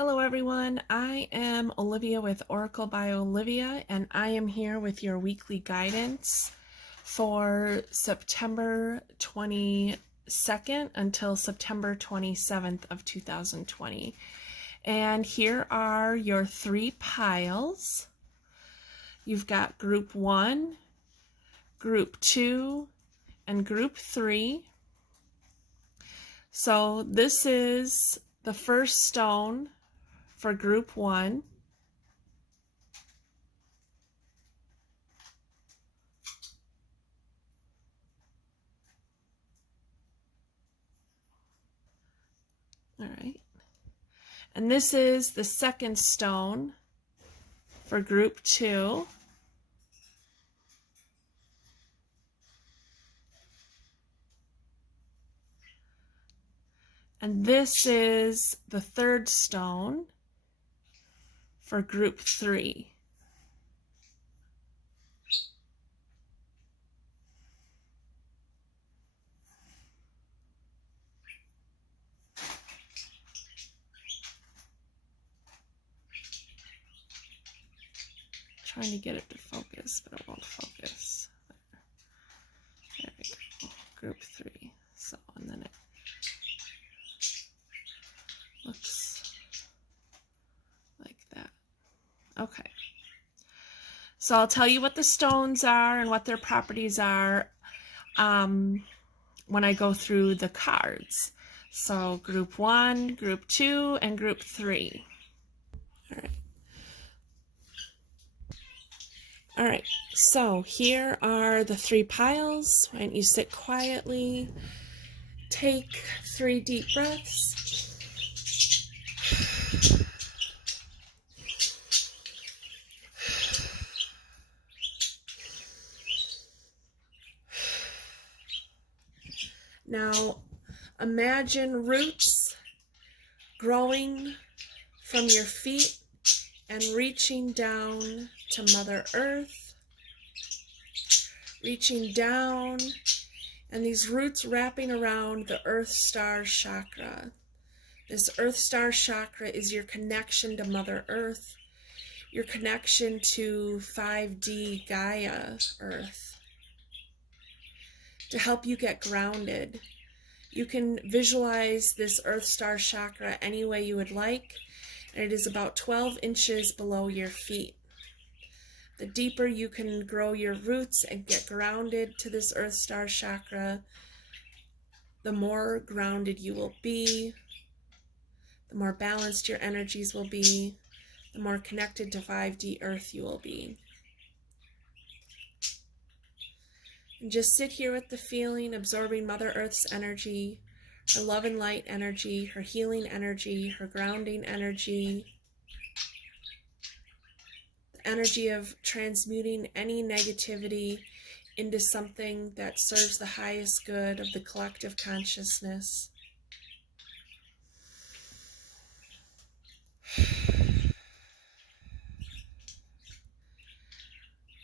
Hello everyone, I am Olivia with Oracle by Olivia, and I am here with your weekly guidance for September 22nd until September 27th of 2020. And here are your three piles. You've got Group 1, Group 2, and Group 3. So this is the first stone for Group 1. All right. And this is the second stone for Group 2. And this is the third stone for Group 3. Trying to get it to focus, but it won't focus. There we go. Group 3. So, and then it looks like that. Okay. So I'll tell you what the stones are and what their properties are when I go through the cards. So Group 1, Group 2, and Group 3. All right. All right, so here are the three piles. Why don't you sit quietly, take 3 deep breaths. Now, imagine roots growing from your feet and reaching down to Mother Earth, reaching down, and these roots wrapping around the Earth Star Chakra. This Earth Star Chakra is your connection to Mother Earth, your connection to 5D Gaia Earth, to help you get grounded. You can visualize this Earth Star Chakra any way you would like, and it is about 12 inches below your feet. The deeper you can grow your roots and get grounded to this Earth Star Chakra, the more grounded you will be, the more balanced your energies will be, the more connected to 5D Earth you will be. And just sit here with the feeling, absorbing Mother Earth's energy, her love and light energy, her healing energy, her grounding energy, energy of transmuting any negativity into something that serves the highest good of the collective consciousness.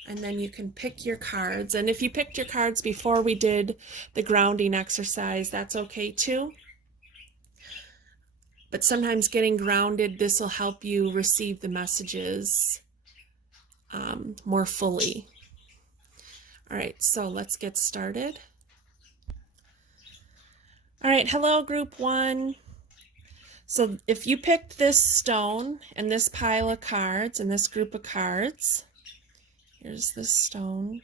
And then you can pick your cards. And if you picked your cards before we did the grounding exercise, that's okay too. But sometimes getting grounded, this will help you receive the messages more fully. All right, so let's get started. All right, hello Group 1. So if you picked this stone and this pile of cards and this group of cards, here's this stone.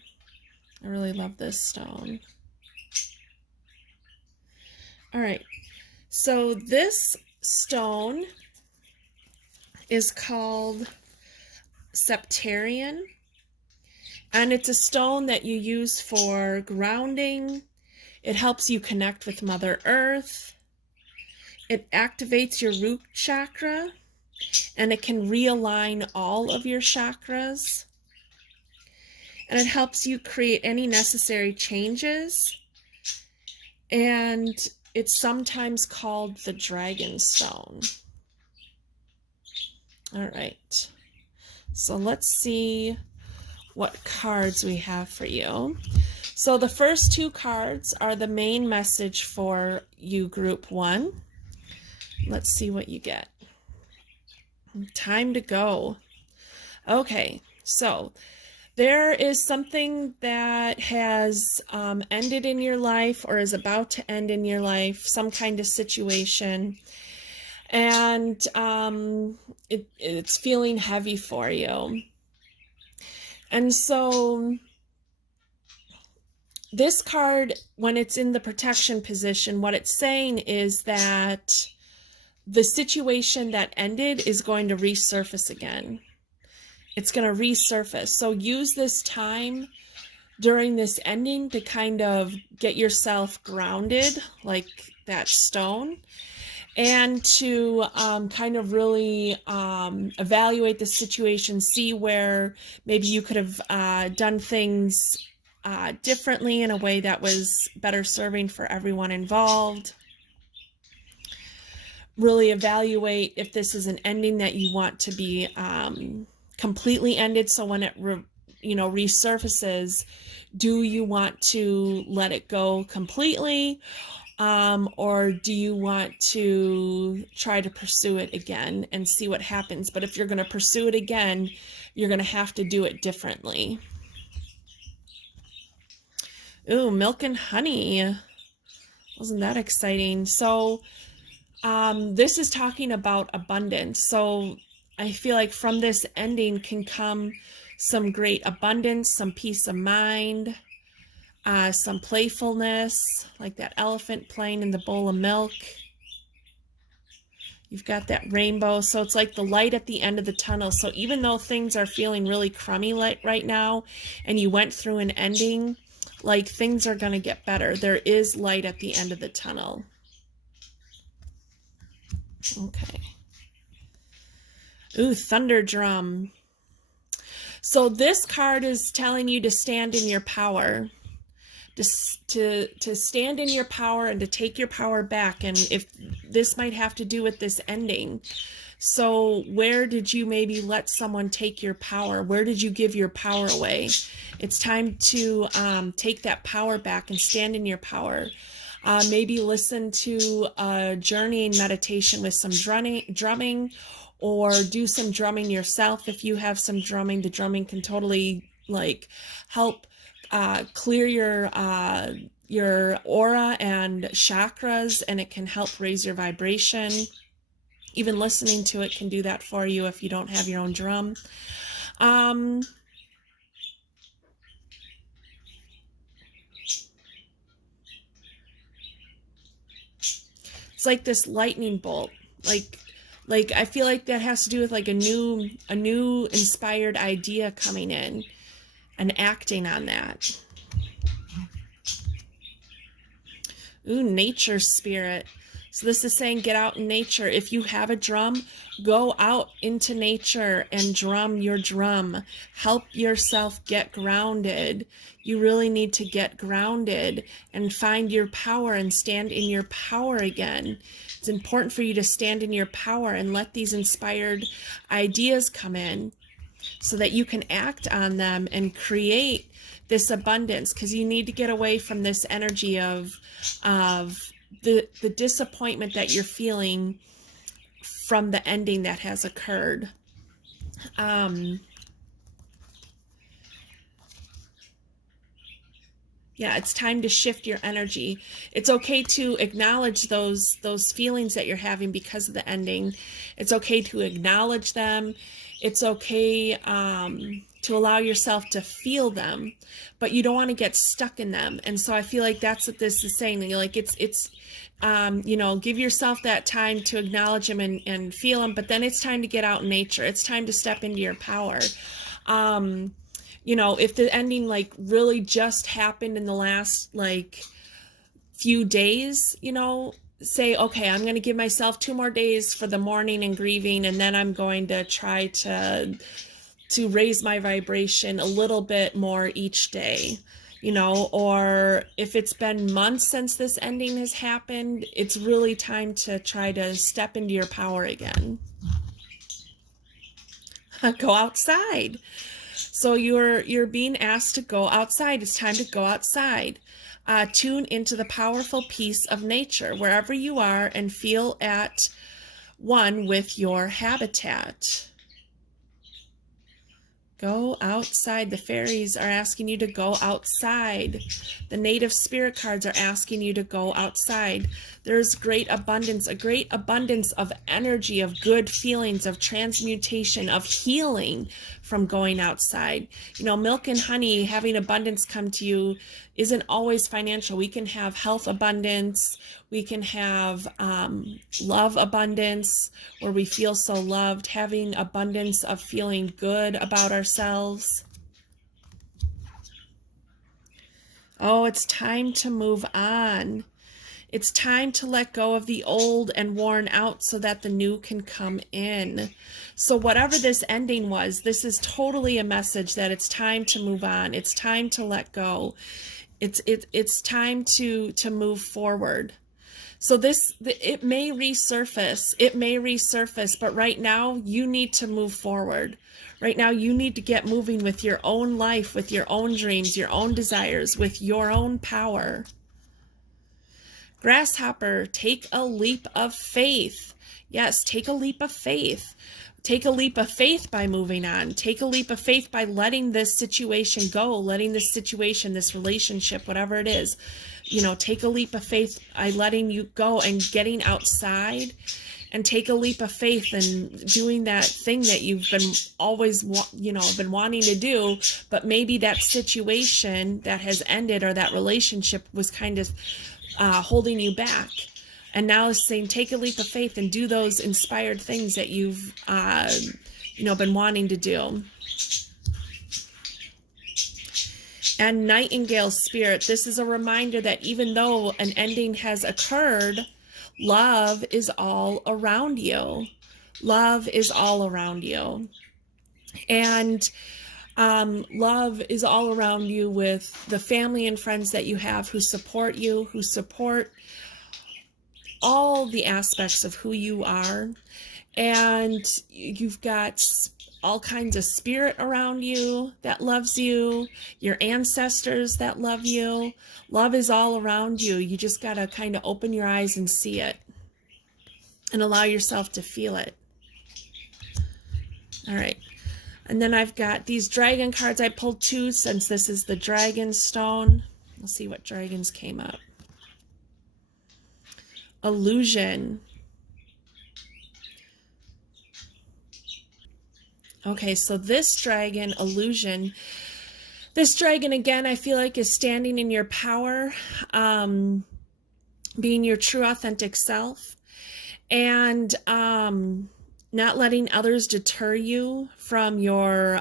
I really love this stone. All right, so this stone is called Septarian, and it's a stone that you use for grounding. It helps you connect with Mother Earth. It activates your root chakra, and it can realign all of your chakras. And it helps you create any necessary changes. And it's sometimes called the dragon stone. All right. So let's see what cards we have for you. So the first 2 cards are the main message for you, Group 1. Let's see what you get. Time to go. Okay, so there is something that has ended in your life or is about to end in your life, some kind of situation, and it's feeling heavy for you. And so this card, when it's in the protection position, what it's saying is that the situation that ended is going to resurface again. It's going to resurface. So use this time during this ending to kind of get yourself grounded, like that stone, and to kind of really evaluate the situation, see where maybe you could have done things differently in a way that was better serving for everyone involved. Really evaluate if this is an ending that you want to be completely ended. So when it resurfaces, do you want to let it go completely, or do you want to try to pursue it again and see what happens? But if you're going to pursue it again, you're going to have to do it differently. Ooh, milk and honey. Wasn't that exciting? So this is talking about abundance. So I feel like from this ending can come some great abundance, some peace of mind, some playfulness, like that elephant playing in the bowl of milk. You've got that rainbow. So it's like the light at the end of the tunnel. So even though things are feeling really crummy right now, and you went through an ending, like things are going to get better. There is light at the end of the tunnel. Okay. Ooh, thunder drum. So this card is telling you to stand in your power, to stand in your power and to take your power back. And if this might have to do with this ending. So where did you maybe let someone take your power? Where did you give your power away? It's time to take that power back and stand in your power. Maybe listen to a journeying meditation with some drumming, or do some drumming yourself. If you have some drumming, the drumming can totally like help clear your aura and chakras, and it can help raise your vibration. Even listening to it can do that for you if you don't have your own drum. It's like this lightning bolt. Like I feel like that has to do with like a new inspired idea coming in and acting on that. Ooh, nature spirit. So this is saying get out in nature. If you have a drum, go out into nature and drum your drum. Help yourself get grounded. You really need to get grounded and find your power and stand in your power again. It's important for you to stand in your power and let these inspired ideas come in so that you can act on them and create this abundance, because you need to get away from this energy of the disappointment that you're feeling from the ending that has occurred. Yeah, it's time to shift your energy. It's okay to acknowledge those feelings that you're having because of the ending. It's okay to acknowledge them. It's okay to allow yourself to feel them, but you don't want to get stuck in them. And so I feel like that's what this is saying. Like it's give yourself that time to acknowledge them and feel them, but then it's time to get out in nature. It's time to step into your power. If the ending like really just happened in the last like few days, say, okay, I'm going to give myself 2 more days for the mourning and grieving, and then I'm going to try to raise my vibration a little bit more each day, or if it's been months since this ending has happened, it's really time to try to step into your power again. Go outside. So you're being asked to go outside. It's time to go outside. Tune into the powerful peace of nature wherever you are, and feel at one with your habitat. Go outside. The fairies are asking you to go outside. The native spirit cards are asking you to go outside. There's great abundance, a great abundance of energy, of good feelings, of transmutation, of healing from going outside. You know, milk and honey, having abundance come to you isn't always financial. We can have health abundance. We can have love abundance, where we feel so loved, having abundance of feeling good about ourselves. Oh, it's time to move on. It's time to let go of the old and worn out so that the new can come in. So whatever this ending was, this is totally a message that it's time to move on. It's time to let go. It's time to move forward. So it may resurface, but right now you need to move forward. Right now you need to get moving with your own life, with your own dreams, your own desires, with your own power. Grasshopper, take a leap of faith. Yes, take a leap of faith. Take a leap of faith by moving on. Take a leap of faith by letting this situation go, letting this situation, this relationship, whatever it is, you know, take a leap of faith by letting you go and getting outside, and take a leap of faith and doing that thing that you've been always, been wanting to do, but maybe that situation that has ended or that relationship was kind of holding you back. And now it's saying, take a leap of faith and do those inspired things that you've, been wanting to do. And Nightingale Spirit, this is a reminder that even though an ending has occurred, love is all around you. Love is all around you. And love is all around you with the family and friends that you have who support you, who support all the aspects of who you are. And you've got all kinds of spirit around you that loves you, your ancestors that love you. Love is all around you. You just got to kind of open your eyes and see it and allow yourself to feel it. All right. And then I've got these dragon cards. I pulled two since this is the dragon stone. We'll see what dragons came up. Illusion. Okay, so this dragon, illusion. This dragon, again, I feel like is standing in your power, being your true authentic self, and not letting others deter you from your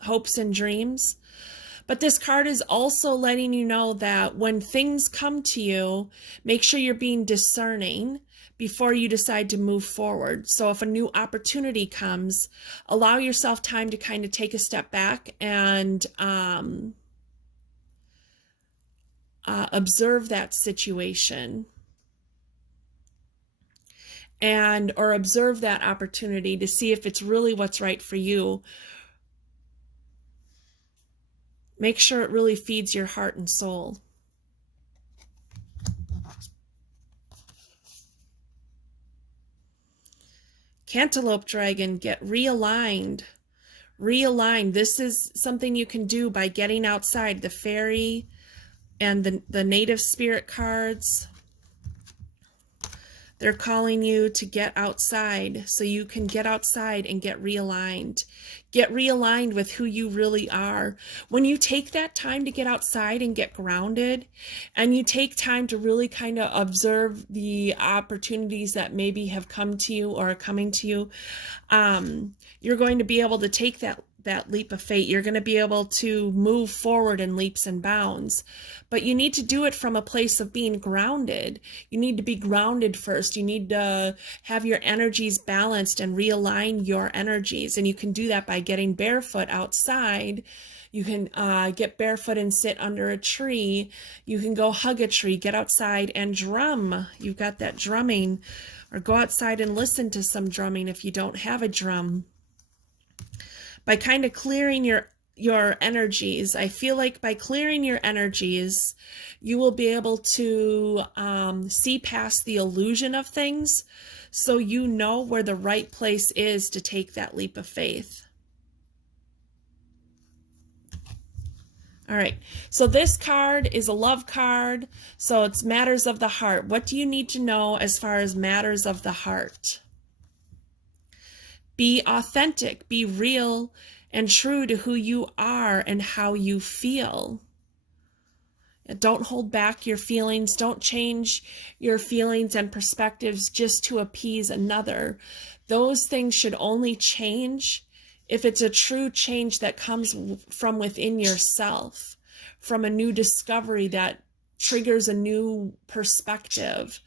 hopes and dreams. But this card is also letting you know that when things come to you, make sure you're being discerning before you decide to move forward. So if a new opportunity comes, allow yourself time to kind of take a step back and observe that situation, or observe that opportunity to see if it's really what's right for you. Make sure it really feeds your heart and soul. Cantaloupe dragon, get realigned. Realigned. This is something you can do by getting outside. The fairy and the native spirit cards, they're calling you to get outside so you can get outside and get realigned. Get realigned with who you really are. When you take that time to get outside and get grounded, and you take time to really kind of observe the opportunities that maybe have come to you or are coming to you, you're going to be able to take that leap of faith. You're going to be able to move forward in leaps and bounds. But you need to do it from a place of being grounded. You need to be grounded first. You need to have your energies balanced and realign your energies. And you can do that by getting barefoot outside. You can get barefoot and sit under a tree. You can go hug a tree, get outside and drum. You've got that drumming. Or go outside and listen to some drumming if you don't have a drum. By kind of clearing your energies. I feel like by clearing your energies, you will be able to see past the illusion of things, so you know where the right place is to take that leap of faith. All right, so this card is a love card, so it's matters of the heart. What do you need to know as far as matters of the heart? Be authentic, be real and true to who you are and how you feel. Don't hold back your feelings. Don't change your feelings and perspectives just to appease another. Those things should only change if it's a true change that comes from within yourself, from a new discovery that triggers a new perspective.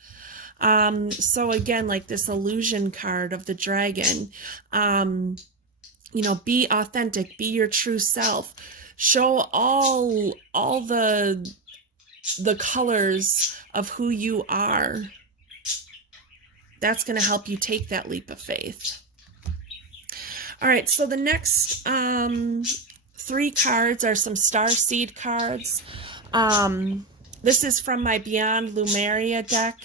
So again, like this illusion card of the dragon, you know, be authentic, be your true self, show all the colors of who you are. That's going to help you take that leap of faith. All right, so the next 3 cards are some star seed cards. This is from my Beyond Lumeria deck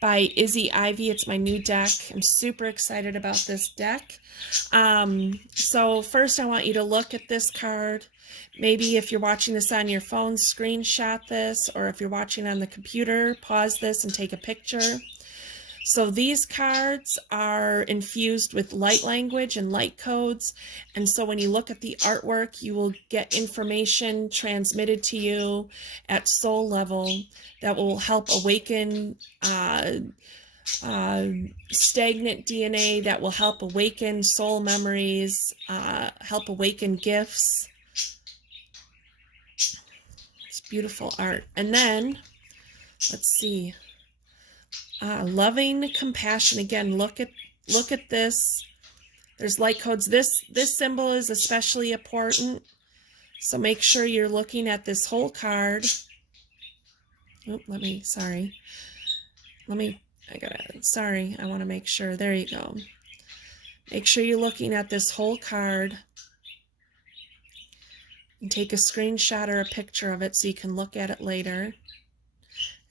by Izzy Ivy. It's my new deck. I'm super excited about this deck. So first I want you to look at this card. Maybe if you're watching this on your phone, screenshot this, or if you're watching on the computer, pause this and take a picture. So these cards are infused with light language and light codes. And so when you look at the artwork, you will get information transmitted to you at soul level that will help awaken stagnant DNA, that will help awaken soul memories, help awaken gifts. It's beautiful art. And then, let's see. Loving compassion. Again, look at this. There's light codes. This symbol is especially important, so make sure you're looking at this whole card. Oh, I want to make sure. There you go. Make sure you're looking at this whole card and take a screenshot or a picture of it so you can look at it later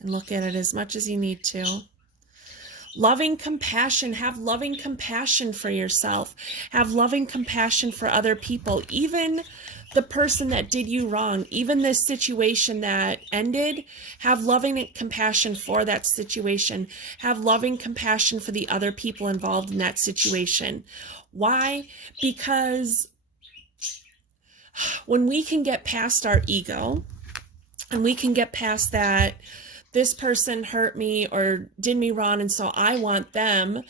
and look at it as much as you need to. Loving compassion. Have loving compassion for yourself. Have loving compassion for other people. Even the person that did you wrong, even this situation that ended, have loving compassion for that situation. Have loving compassion for the other people involved in that situation. Why? Because when we can get past our ego, and we can get past that, this person hurt me or did me wrong, and so I want them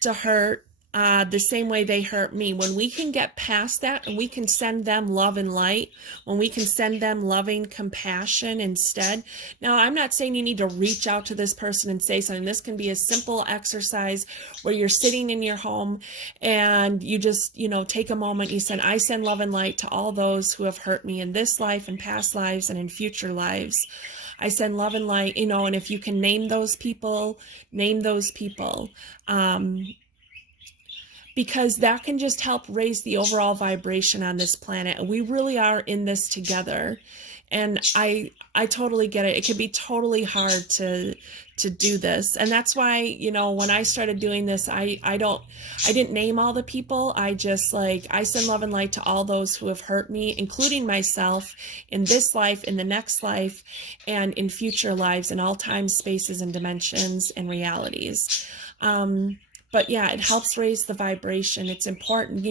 to hurt the same way they hurt me. When we can get past that and we can send them love and light, when we can send them loving compassion instead. Now, I'm not saying you need to reach out to this person and say something. This can be a simple exercise where you're sitting in your home and you just, take a moment. You said, I send love and light to all those who have hurt me in this life and past lives and in future lives. I send love and light, and if you can name those people, because that can just help raise the overall vibration on this planet. And we really are in this together. And I totally get it. It can be totally hard to do this. And that's why, when I started doing this, I didn't name all the people. I just I send love and light to all those who have hurt me, including myself, in this life, in the next life, and in future lives, in all times, spaces, and dimensions and realities. But yeah, it helps raise the vibration. It's important.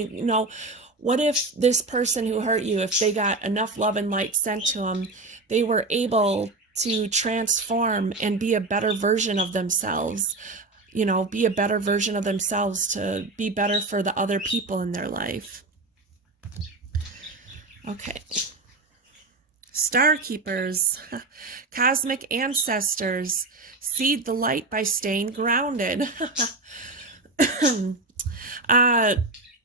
What if this person who hurt you, if they got enough love and light sent to them, they were able to transform and be a better version of themselves, be a better version of themselves to be better for the other people in their life. Okay. Star keepers, cosmic ancestors, seed the light by staying grounded.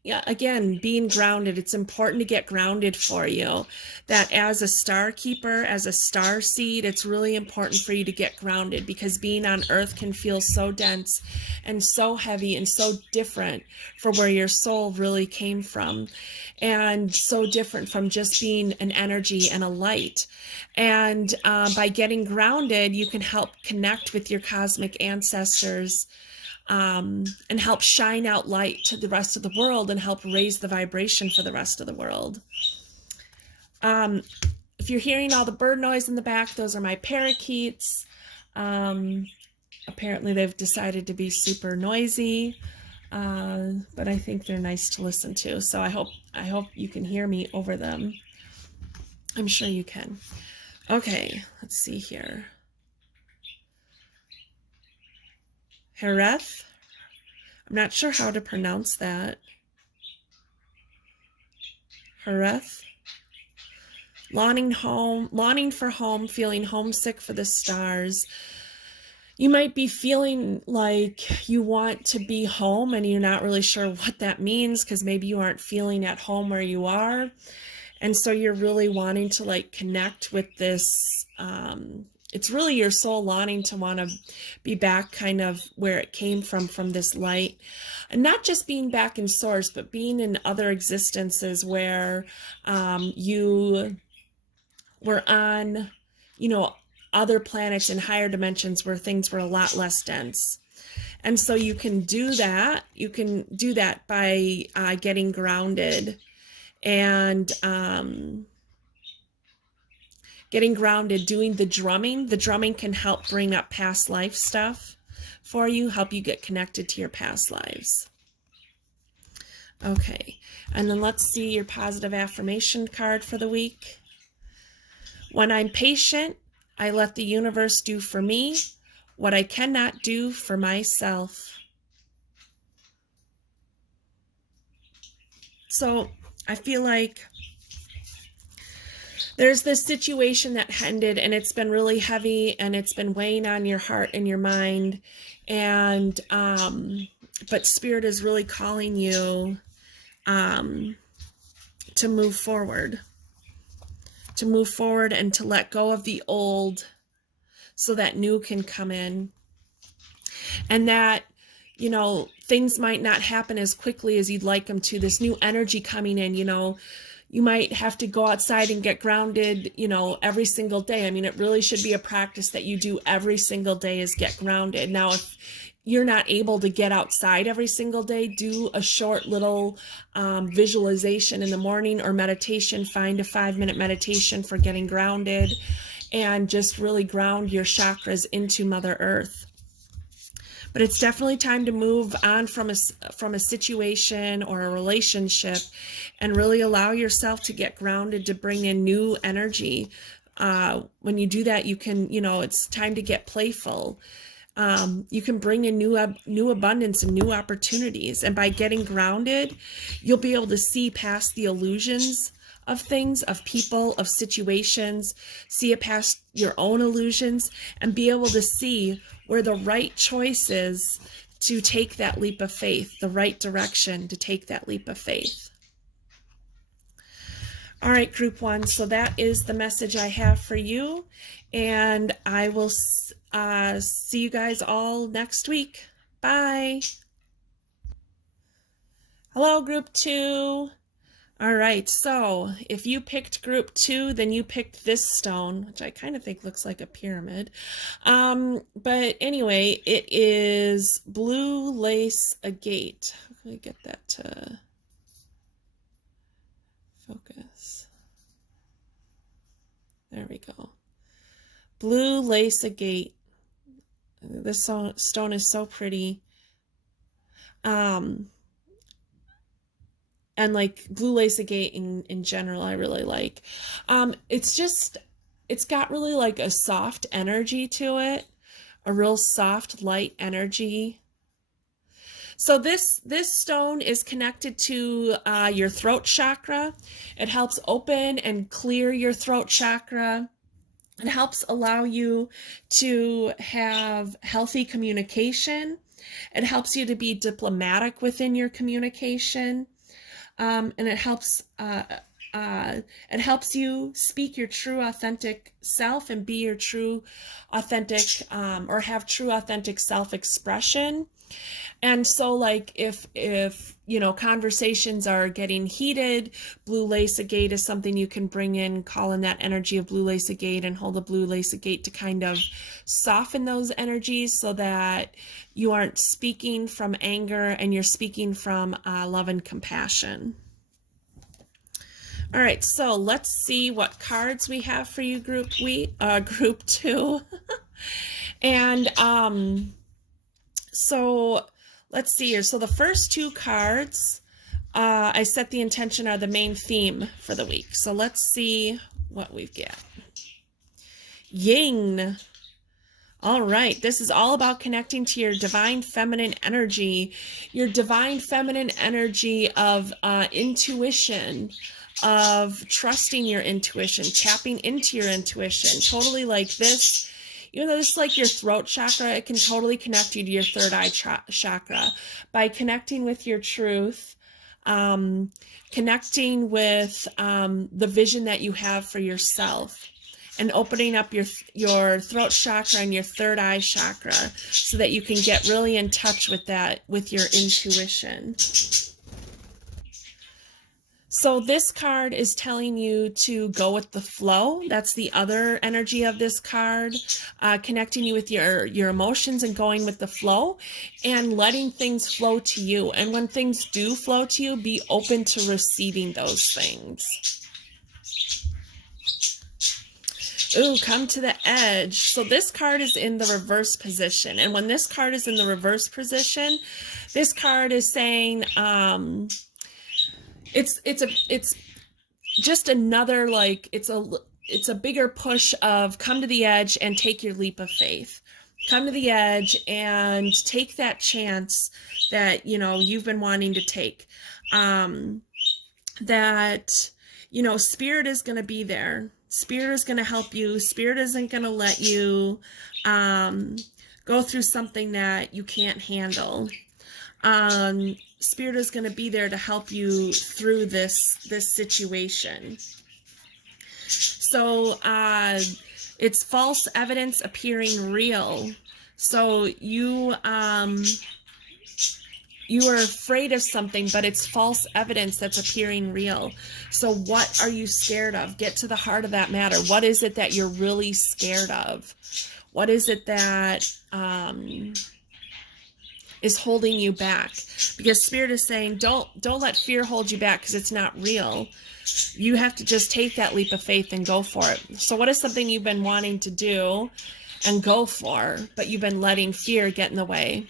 yeah, again, being grounded, it's important to get grounded for you. That as a star keeper, as a star seed, it's really important for you to get grounded, because being on earth can feel so dense and so heavy and so different from where your soul really came from, and so different from just being an energy and a light. And by getting grounded, you can help connect with your cosmic ancestors, and help shine out light to the rest of the world and help raise the vibration for the rest of the world. If you're hearing all the bird noise in the back, those are my parakeets. Apparently they've decided to be super noisy, but I think they're nice to listen to. So I hope you can hear me over them. I'm sure you can. Okay, let's see here. Hereth. I'm not sure how to pronounce that. Hereth. Longing for home, feeling homesick for the stars. You might be feeling like you want to be home and you're not really sure what that means, because maybe you aren't feeling at home where you are. And so you're really wanting to like connect with this, it's really your soul wanting to want to be back kind of where it came from this light. And not just being back in source, but being in other existences where you were on, other planets in higher dimensions where things were a lot less dense. And so you can do that. You can do that by getting grounded. And getting grounded, doing the drumming. The drumming can help bring up past life stuff for you, help you get connected to your past lives. Okay, and then let's see your positive affirmation card for the week. When I'm patient, I let the universe do for me what I cannot do for myself. So I feel like there's this situation that ended and it's been really heavy and it's been weighing on your heart and your mind. And, but Spirit is really calling you to move forward and to let go of the old so that new can come in. And that, things might not happen as quickly as you'd like them to. This new energy coming in, you might have to go outside and get grounded, every single day. I mean, it really should be a practice that you do every single day, is get grounded. Now, if you're not able to get outside every single day, do a short little visualization in the morning or meditation. Find a 5-minute meditation for getting grounded and just really ground your chakras into Mother Earth. But it's definitely time to move on from a situation or a relationship and really allow yourself to get grounded, to bring in new energy. When you do that, you can, it's time to get playful. You can bring in new abundance and new opportunities. And by getting grounded, you'll be able to see past the illusions of things, of people, of situations, see it past your own illusions, and be able to see where the right choice is to take that leap of faith, the right direction to take that leap of faith. All right, group 1, so that is the message I have for you, and I will see you guys all next week. Bye. Hello, group 2. All right, so if you picked group 2, then you picked this stone, which I kind of think looks like a pyramid. But anyway, it is blue lace agate. Let me get that to focus. There we go. Blue lace agate. This stone is so pretty. And like blue lace agate in general, I really like. It's got really like a soft energy to it, a real soft, light energy. So this stone is connected to your throat chakra. It helps open and clear your throat chakra. It helps allow you to have healthy communication. It helps you to be diplomatic within your communication. and it helps you speak your true authentic self and be your true authentic, or have true authentic self-expression. And so like if conversations are getting heated, blue lace agate is something you can bring in, call in that energy of blue lace agate and hold the blue lace agate to kind of soften those energies so that you aren't speaking from anger and you're speaking from love and compassion. All right, so let's see what cards we have for you, group 2. And so let's see here. So the first 2 cards, I set the intention, are the main theme for the week. So let's see what we've got. Yin. All right, this is all about connecting to your divine feminine energy, of intuition, of trusting your intuition, tapping into your intuition. Totally like this, even though this is like your throat chakra, it can totally connect you to your third eye chakra by connecting with your truth, connecting with the vision that you have for yourself, and opening up your throat chakra and your third eye chakra so that you can get really in touch with that, with your intuition. So this card is telling you to go with the flow. That's the other energy of this card, connecting you with your emotions and going with the flow and letting things flow to you. And when things do flow to you, be open to receiving those things. Ooh, come to the edge. So this card is in the reverse position. And when this card is in the reverse position, this card is saying, it's just another, like, it's a bigger push of come to the edge and take your leap of faith. Come to the edge and take that chance that, you've been wanting to take. That, Spirit is going to be there. Spirit is going to help you. Spirit isn't going to let you go through something that you can't handle. Spirit is going to be there to help you through this situation. So it's false evidence appearing real. So you are afraid of something, but it's false evidence that's appearing real. So what are you scared of? Get to the heart of that matter. What is it that you're really scared of? What is it that is holding you back? Because Spirit is saying, don't let fear hold you back, because it's not real. You have to just take that leap of faith and go for it. So what is something you've been wanting to do and go for, but you've been letting fear get in the way?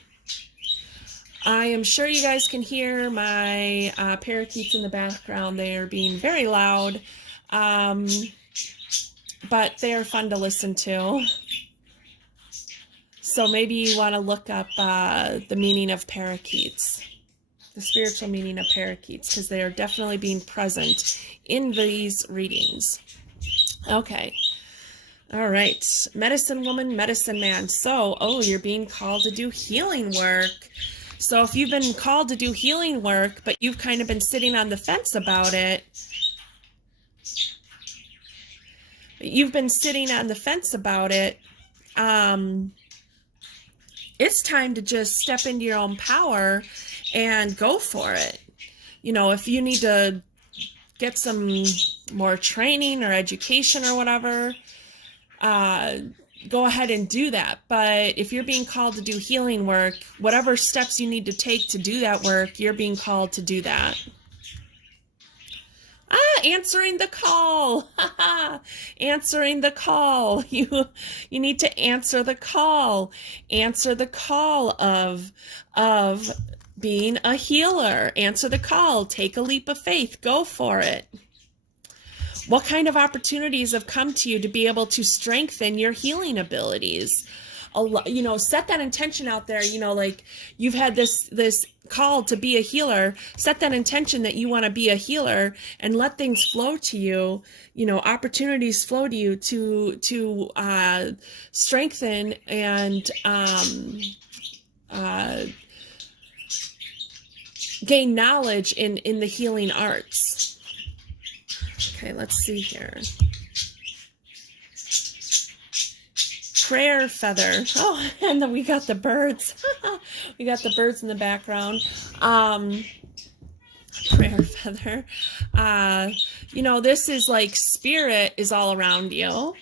I am sure you guys can hear my parakeets in the background. They are being very loud, but they are fun to listen to. So maybe you want to look up the meaning of parakeets, the spiritual meaning of parakeets, because they are definitely being present in these readings. Okay. All right. Medicine woman, medicine man. So, you're being called to do healing work. So if you've been called to do healing work, but you've kind of been sitting on the fence about it, it's time to just step into your own power and go for it. If you need to get some more training or education or whatever, go ahead and do that. But if you're being called to do healing work, whatever steps you need to take to do that work, you're being called to do that. Answering the call. Answering the call. You need to answer the call. Answer the call of being a healer. Answer the call. Take a leap of faith. Go for it. What kind of opportunities have come to you to be able to strengthen your healing abilities? Set that intention out there. Like you've had this call to be a healer. Set that intention that you want to be a healer and let things flow to you. Opportunities flow to you to strengthen and gain knowledge in the healing arts. Okay, let's see here. Prayer feather. Oh, and then we got the birds. We got the birds in the background. Prayer feather. You know, this is like spirit is all around you.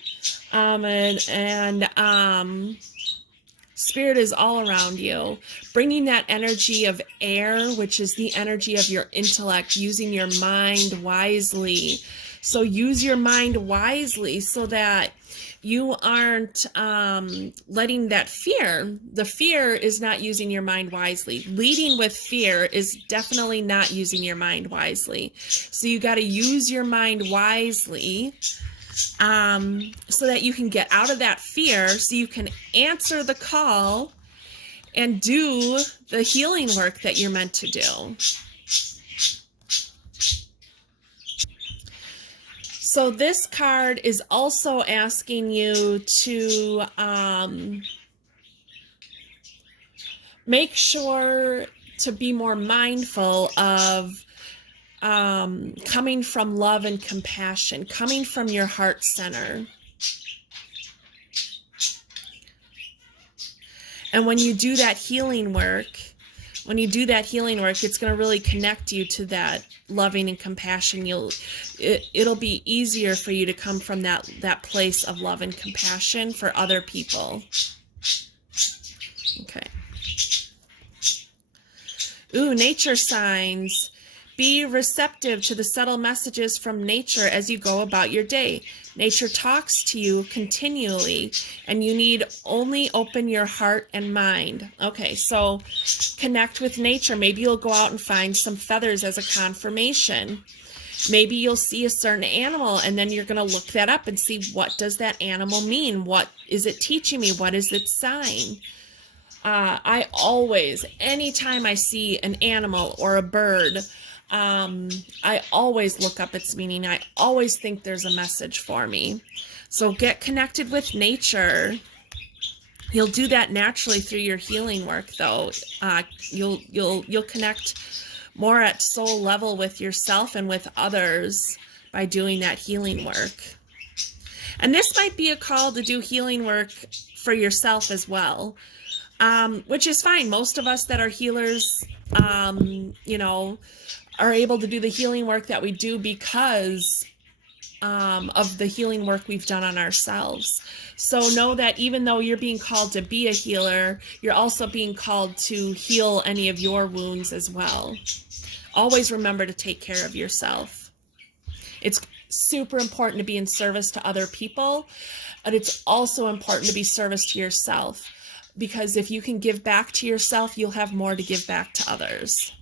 Spirit is all around you, bringing that energy of air, which is the energy of your intellect, using your mind wisely. So use your mind wisely so that you aren't letting that fear. The fear is not using your mind wisely. Leading with fear is definitely not using your mind wisely. So you got to use your mind wisely so that you can get out of that fear, so you can answer the call and do the healing work that you're meant to do. So this card is also asking you to make sure to be more mindful of coming from love and compassion, coming from your heart center. And when you do that healing work, it's going to really connect you to that loving and compassion. It'll be easier for you to come from that place of love and compassion for other people. Okay. Ooh, nature signs. Be receptive to the subtle messages from nature as you go about your day. Nature talks to you continually, and you need only open your heart and mind. Okay, so connect with nature. Maybe you'll go out and find some feathers as a confirmation. Maybe you'll see a certain animal, and then you're going to look that up and see, what does that animal mean? What is it teaching me? What is its sign? I always, anytime I see an animal or a bird, I always look up its meaning. I always think there's a message for me. So get connected with nature. You'll do that naturally through your healing work, though. You'll connect more at soul level with yourself and with others by doing that healing work. And this might be a call to do healing work for yourself as well, which is fine. Most of us that are healers, you know, are able to do the healing work that we do because of the healing work we've done on ourselves. So know that even though you're being called to be a healer, you're also being called to heal any of your wounds as well. Always remember to take care of yourself. It's super important to be in service to other people, but it's also important to be service to yourself, because if you can give back to yourself, you'll have more to give back to others.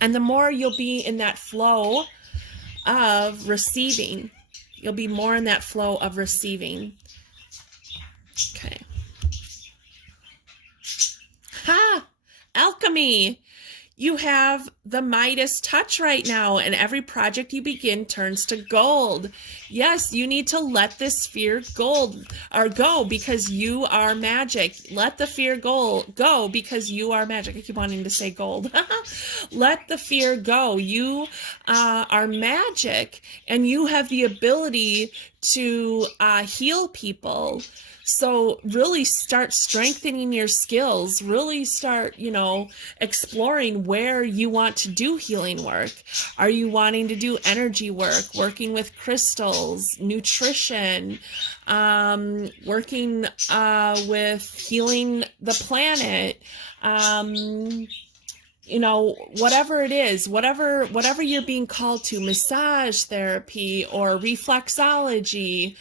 And the more you'll be in that flow of receiving, you'll be more in that flow of receiving. Okay. Ha! Alchemy! You have the Midas touch right now, and every project you begin turns to gold. Yes, you need to let this fear go because you are magic. Let the fear go because you are magic. I keep wanting to say gold. Let the fear go. You are magic, and you have the ability to heal people. So really start strengthening your skills. Really start, exploring where you want to do healing work. Are you wanting to do energy work, working with crystals, nutrition, working with healing the planet, whatever it is, whatever you're being called to, massage therapy or reflexology,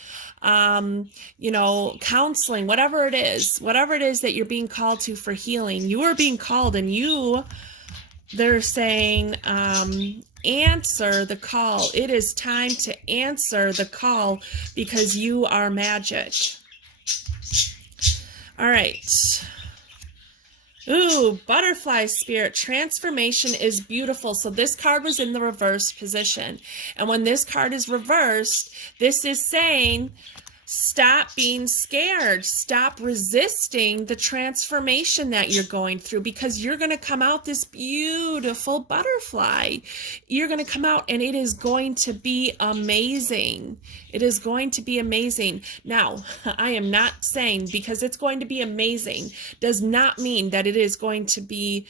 counseling, whatever it is that you're being called to for healing, you are being called, and they're saying, answer the call. It is time to answer the call because you are magic. All right. Ooh, butterfly spirit. Transformation is beautiful. So this card was in the reverse position. And when this card is reversed, this is saying Stop being scared. Stop resisting the transformation that you're going through, because you're going to come out this beautiful butterfly. You're going to come out and it is going to be amazing. It is going to be amazing. Now, I am not saying because it's going to be amazing does not mean that it is going to be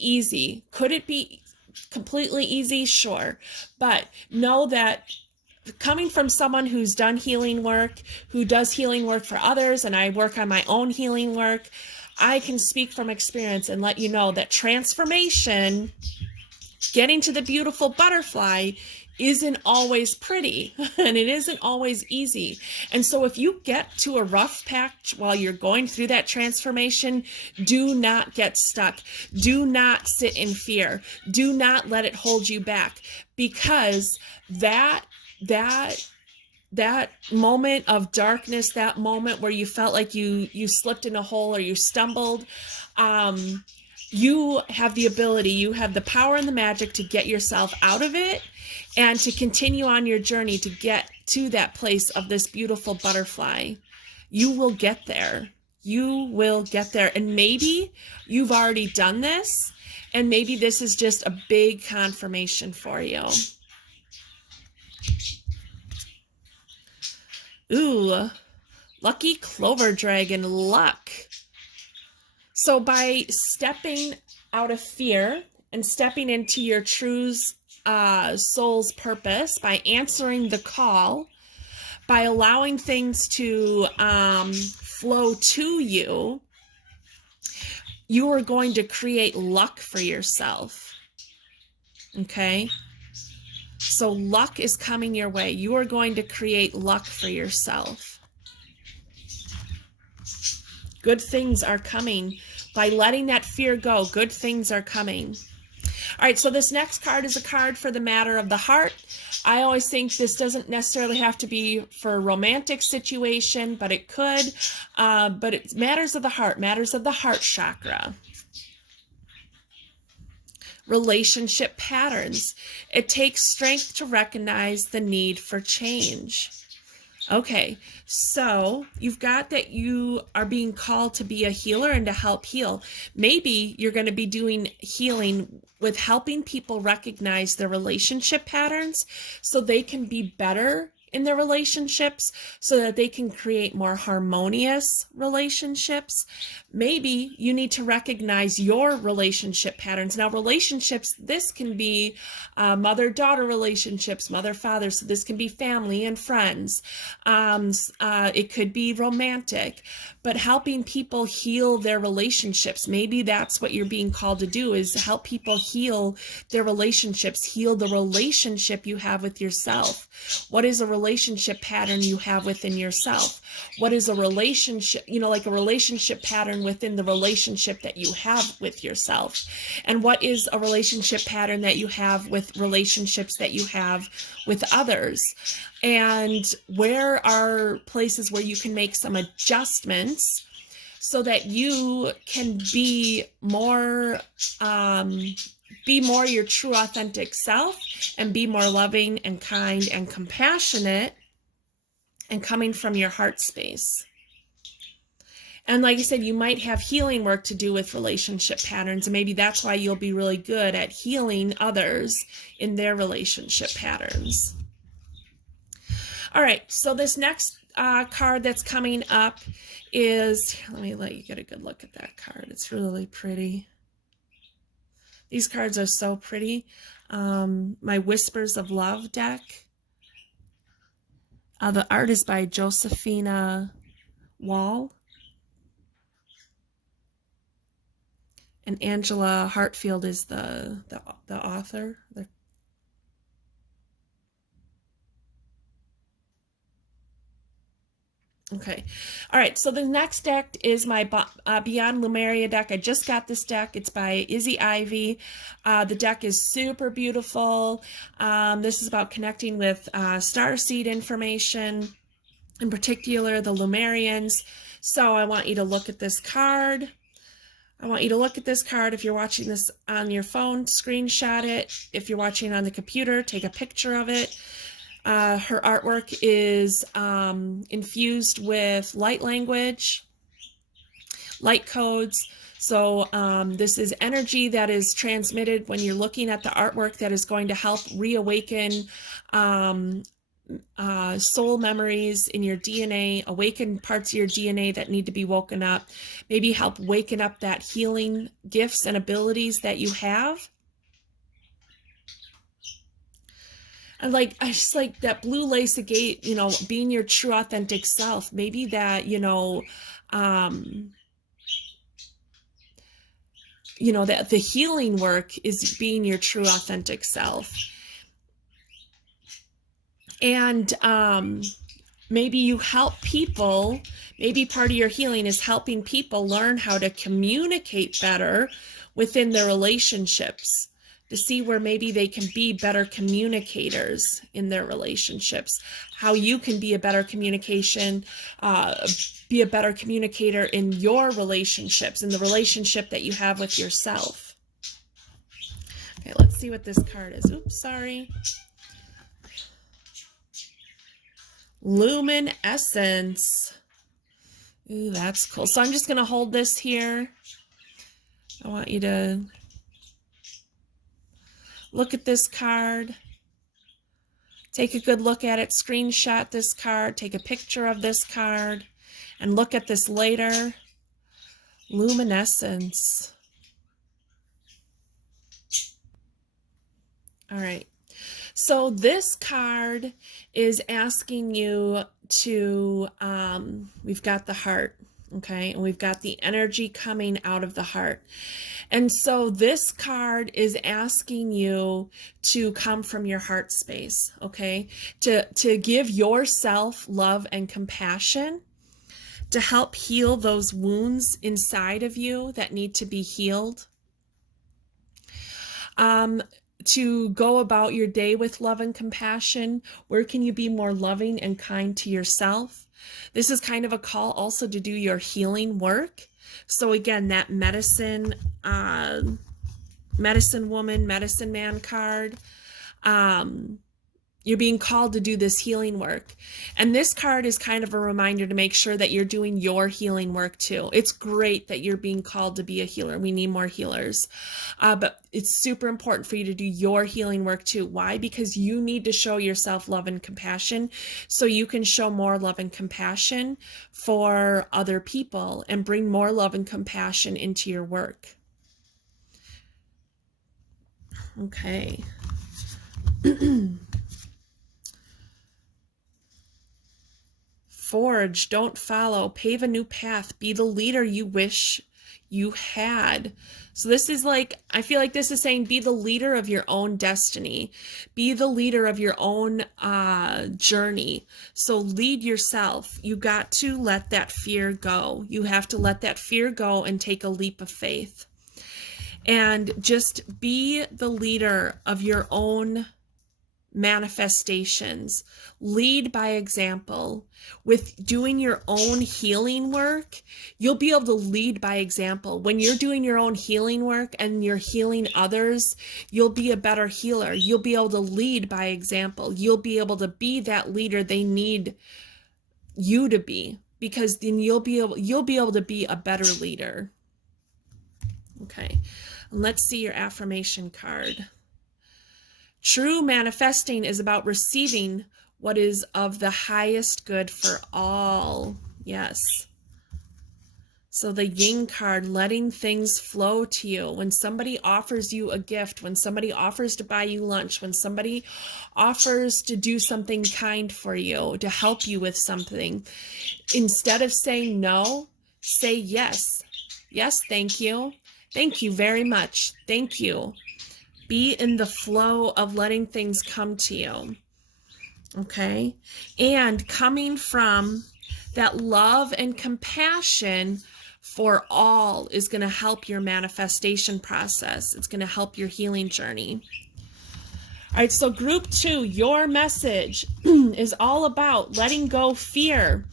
easy. Could it be completely easy? Sure. But know that coming from someone who's done healing work, who does healing work for others, and I work on my own healing work, I can speak from experience and let you know that transformation, getting to the beautiful butterfly, isn't always pretty and it isn't always easy. And so if you get to a rough patch while you're going through that transformation, do not get stuck. Do not sit in fear. Do not let it hold you back, because that moment of darkness, that moment where you felt like you slipped in a hole or you stumbled, you have the ability, you have the power and the magic to get yourself out of it and to continue on your journey to get to that place of this beautiful butterfly. You will get there. You will get there. And maybe you've already done this, and maybe this is just a big confirmation for you. Ooh, lucky clover dragon luck. So by stepping out of fear and stepping into your true soul's purpose, by answering the call, by allowing things to flow to you, you are going to create luck for yourself. Okay? So luck is coming your way. You are going to create luck for yourself. Good things are coming. By letting that fear go, good things are coming. All right, so this next card is a card for the matter of the heart. I always think this doesn't necessarily have to be for a romantic situation, but it could. But it's matters of the heart chakra. Relationship patterns. It takes strength to recognize the need for change. Okay, so you've got that you are being called to be a healer and to help heal. Maybe you're going to be doing healing with helping people recognize their relationship patterns so they can be better in their relationships, so that they can create more harmonious relationships. Maybe you need to recognize your relationship patterns. Now, relationships, this can be mother-daughter relationships, mother-father, so this can be family and friends. It could be romantic, but helping people heal their relationships. Maybe that's what you're being called to do, is help people heal their relationships, heal the relationship you have with yourself. What is a relationship pattern you have within yourself? What is a relationship, like a relationship pattern within the relationship that you have with yourself? And what is a relationship pattern that you have with relationships that you have with others? And where are places where you can make some adjustments so that you can be more your true authentic self, and be more loving and kind and compassionate and coming from your heart space. And like I said, you might have healing work to do with relationship patterns, and maybe that's why you'll be really good at healing others in their relationship patterns. All right, so this next card that's coming up is, let me let you get a good look at that card. It's really pretty. These cards are so pretty. My Whispers of Love deck. The art is by Josephina Wall. And Angela Hartfield is the author. Okay. All right. So the next deck is my Beyond Lemuria deck. I just got this deck. It's by Izzy Ivy. The deck is super beautiful. This is about connecting with starseed information, in particular the Lemurians. So I want you to look at this card. If you're watching this on your phone, screenshot it. If you're watching on the computer, take a picture of it. Her artwork is infused with light language, light codes. So this is energy that is transmitted when you're looking at the artwork that is going to help reawaken soul memories in your DNA, awaken parts of your DNA that need to be woken up, maybe help waken up that healing gifts and abilities that you have. And like, I just like that blue lace agate, you know, being your true authentic self. Maybe that, that the healing work is being your true authentic self. And maybe you help people. Maybe part of your healing is helping people learn how to communicate better within their relationships, to see where maybe they can be better communicators in their relationships, how you can be a better be a better communicator in your relationships, in the relationship that you have with yourself. Okay, let's see what this card is. Oops, sorry. Luminescence. Ooh, that's cool. So I'm just going to hold this here. I want you to look at this card. Take a good look at it. Screenshot this card. Take a picture of this card. And look at this later. Luminescence. All right. So this card is asking you to, we've got the heart, okay? And we've got the energy coming out of the heart. And so this card is asking you to come from your heart space, okay? To give yourself love and compassion, to help heal those wounds inside of you that need to be healed. To go about your day with love and compassion. Where can you be more loving and kind to yourself? This is kind of a call also to do your healing work. So again, that medicine woman, medicine man card, you're being called to do this healing work. And this card is kind of a reminder to make sure that you're doing your healing work too. It's great that you're being called to be a healer. We need more healers. But it's super important for you to do your healing work too. Why? Because you need to show yourself love and compassion so you can show more love and compassion for other people and bring more love and compassion into your work. Okay. Forge, don't follow, pave a new path, be the leader you wish you had. So this is like, I feel like this is saying be the leader of your own destiny. Be the leader of your own journey. So lead yourself. You got to let that fear go. You have to let that fear go and take a leap of faith. And just be the leader of your own manifestations. Lead by example. With doing your own healing work, you'll be able to lead by example. When you're doing your own healing work and you're healing others, you'll be a better healer. You'll be able to lead by example. You'll be able to be that leader they need you to be, because then you'll be able to be a better leader. Okay, let's see your affirmation card. True manifesting is about receiving what is of the highest good for all. Yes. So the yin card, letting things flow to you. When somebody offers you a gift, when somebody offers to buy you lunch, when somebody offers to do something kind for you, to help you with something, instead of saying no, say yes. Yes, thank you. Thank you very much. Thank you. Be in the flow of letting things come to you. Okay? And coming from that love and compassion for all is going to help your manifestation process. It's going to help your healing journey. All right, so group 2, your message is all about letting go fear,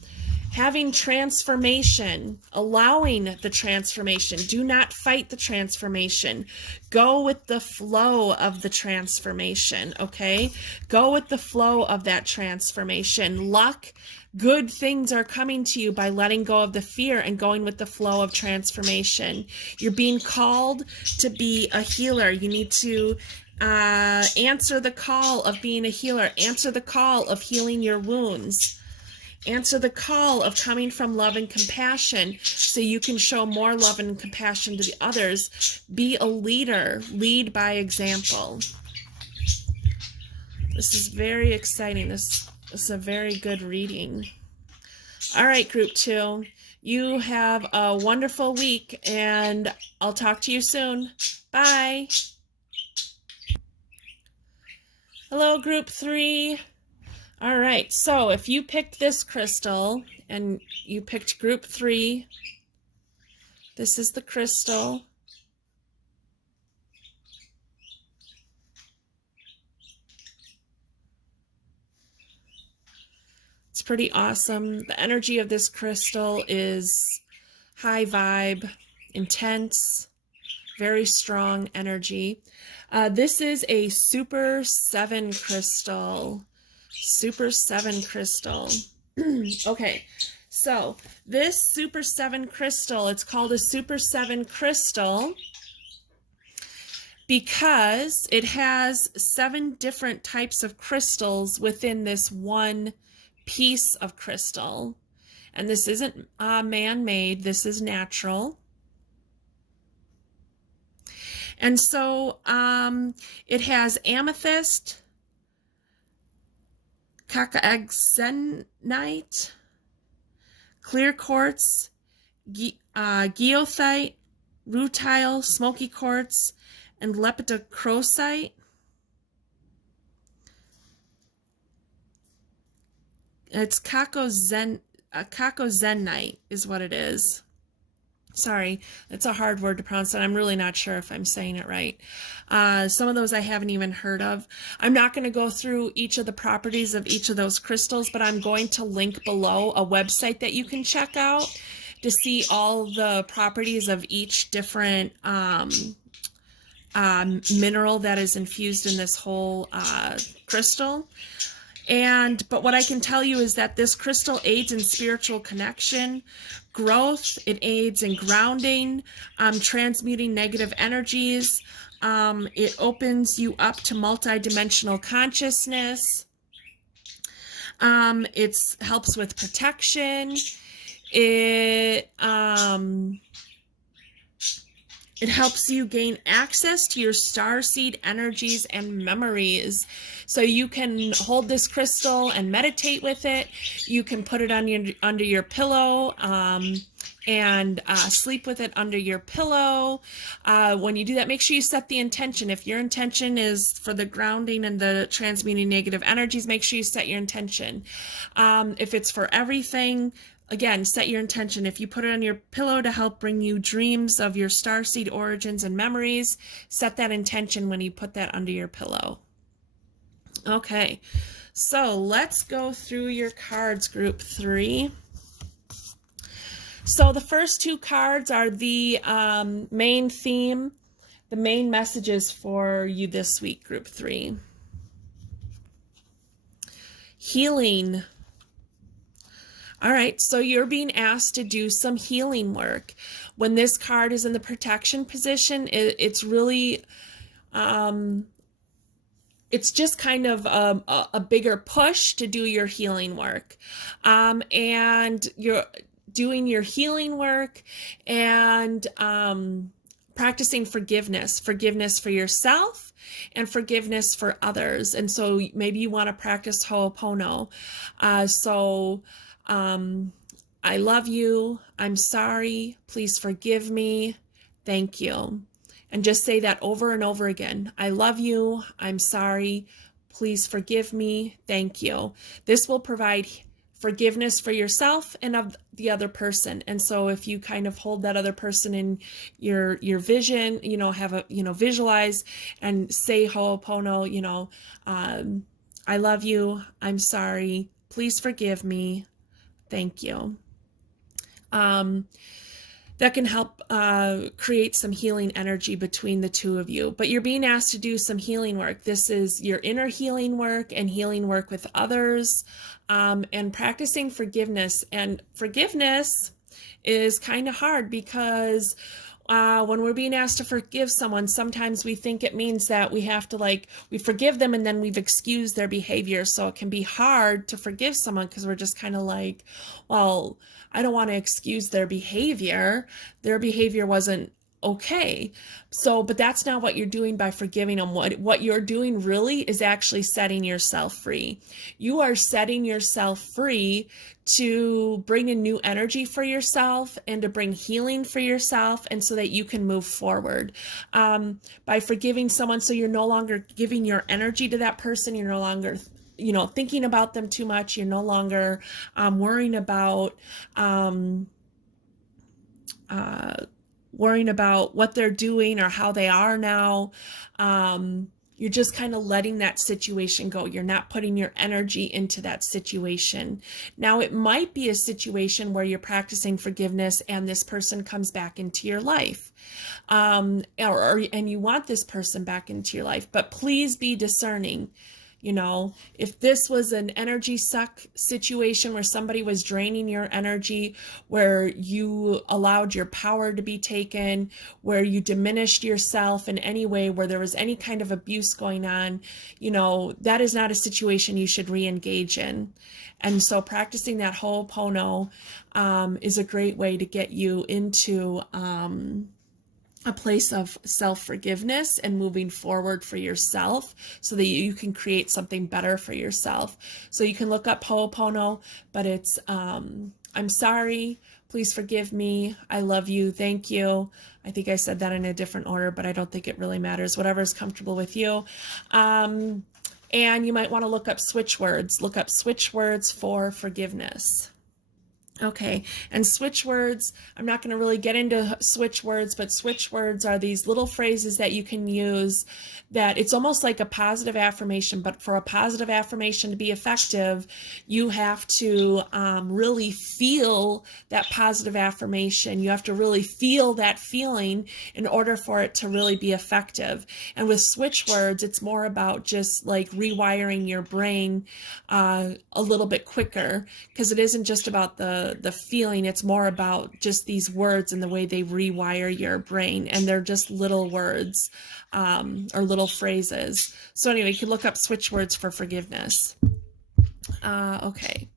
having transformation, allowing the transformation. Do not fight the transformation. Go with the flow of the transformation, okay? Go with the flow of that transformation. Luck, good things are coming to you by letting go of the fear and going with the flow of transformation. You're being called to be a healer. You need to answer the call of being a healer. Answer the call of healing your wounds. Answer the call of coming from love and compassion so you can show more love and compassion to the others. Be a leader. Lead by example. This is very exciting. This is a very good reading. All right, group 2. You have a wonderful week, and I'll talk to you soon. Bye. Hello, group 3. All right, so if you picked this crystal and you picked group 3, this is the crystal. It's pretty awesome. The energy of this crystal is high vibe, intense, very strong energy. This is a Super 7 crystal. Super 7 crystal. Okay, so this Super 7 crystal, it's called a Super 7 crystal because it has 7 different types of crystals within this one piece of crystal. And this isn't man-made, this is natural. And so it has amethyst, cacaxenite, clear quartz, geothite, rutile, smoky quartz, and lepidocrosite. It's cacozenite is what it is. Sorry, it's a hard word to pronounce, and I'm really not sure if I'm saying it right. Some of those I haven't even heard of. I'm not going to go through each of the properties of each of those crystals, but I'm going to link below a website that you can check out to see all the properties of each different mineral that is infused in this whole crystal. But what I can tell you is that this crystal aids in spiritual connection, growth. It aids in grounding, transmuting negative energies. It opens you up to multidimensional consciousness. It helps with protection. It helps you gain access to your starseed energies and memories. So you can hold this crystal and meditate with it. You can put it on under your pillow and sleep with it under your pillow. When you do that, make sure you set the intention. If your intention is for the grounding and the transmuting negative energies, make sure you set your intention. If it's for everything, again, set your intention. If you put it on your pillow to help bring you dreams of your starseed origins and memories, set that intention when you put that under your pillow. Okay, so let's go through your cards, group 3. So the first 2 cards are the main theme, the main messages for you this week, group 3. Healing. All right, so you're being asked to do some healing work. When this card is in the protection position, it's really, it's just kind of a bigger push to do your healing work. And you're doing your healing work and practicing forgiveness for yourself and forgiveness for others. And so maybe you want to practice Ho'opono. I love you. I'm sorry. Please forgive me. Thank you. And just say that over and over again. I love you. I'm sorry. Please forgive me. Thank you. This will provide forgiveness for yourself and of the other person. And so if you kind of hold that other person in your vision, visualize and say Ho'opono, I love you. I'm sorry. Please forgive me. Thank you. that can help create some healing energy between the two of you. But you're being asked to do some healing work. This is your inner healing work and healing work with others, and practicing forgiveness. And forgiveness is kind of hard because when we're being asked to forgive someone, sometimes we think it means that we have to we forgive them and then we've excused their behavior. So it can be hard to forgive someone because we're just kind of like, well, I don't want to excuse their behavior. Their behavior wasn't okay. So, but that's not what you're doing by forgiving them. What you're doing really is actually setting yourself free. You are setting yourself free to bring in new energy for yourself and to bring healing for yourself, and so that you can move forward by forgiving someone. So you're no longer giving your energy to that person. You're no longer thinking about them too much. You're no longer worrying about what they're doing or how they are now. You're just kind of letting that situation go. You're not putting your energy into that situation. Now, it might be a situation where you're practicing forgiveness and this person comes back into your life, and you want this person back into your life, but please be discerning. If this was an energy suck situation where somebody was draining your energy, where you allowed your power to be taken, where you diminished yourself in any way, where there was any kind of abuse going on, that is not a situation you should re-engage in. And so practicing that Ho'oponopono is a great way to get you into a place of self-forgiveness and moving forward for yourself so that you can create something better for yourself. So you can look up Ho'oponopono, but it's, I'm sorry, please forgive me, I love you, thank you. I think I said that in a different order, but I don't think it really matters. Whatever is comfortable with you. And you might want to look up switch words. Look up switch words for forgiveness. Okay, and switch words, I'm not going to really get into switch words, but switch words are these little phrases that you can use that it's almost like a positive affirmation, but for a positive affirmation to be effective, you have to really feel that positive affirmation. You have to really feel that feeling in order for it to really be effective. And with switch words, it's more about just like rewiring your brain a little bit quicker, because it isn't just about the feeling, it's more about just these words and the way they rewire your brain, and they're just little words or little phrases. So anyway, you can look up switch words for forgiveness. Okay.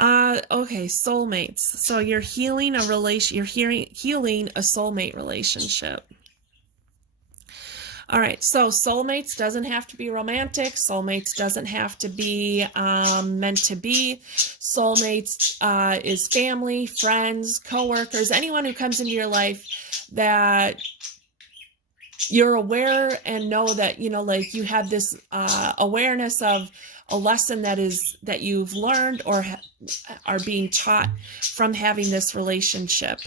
Okay, soulmates. So you're healing a healing a soulmate relationship. All right, so soulmates doesn't have to be romantic. Soulmates doesn't have to be meant to be. Soulmates is family, friends, coworkers, anyone who comes into your life that you're aware and know that, you have this awareness of a lesson that you've learned or are being taught from having this relationship.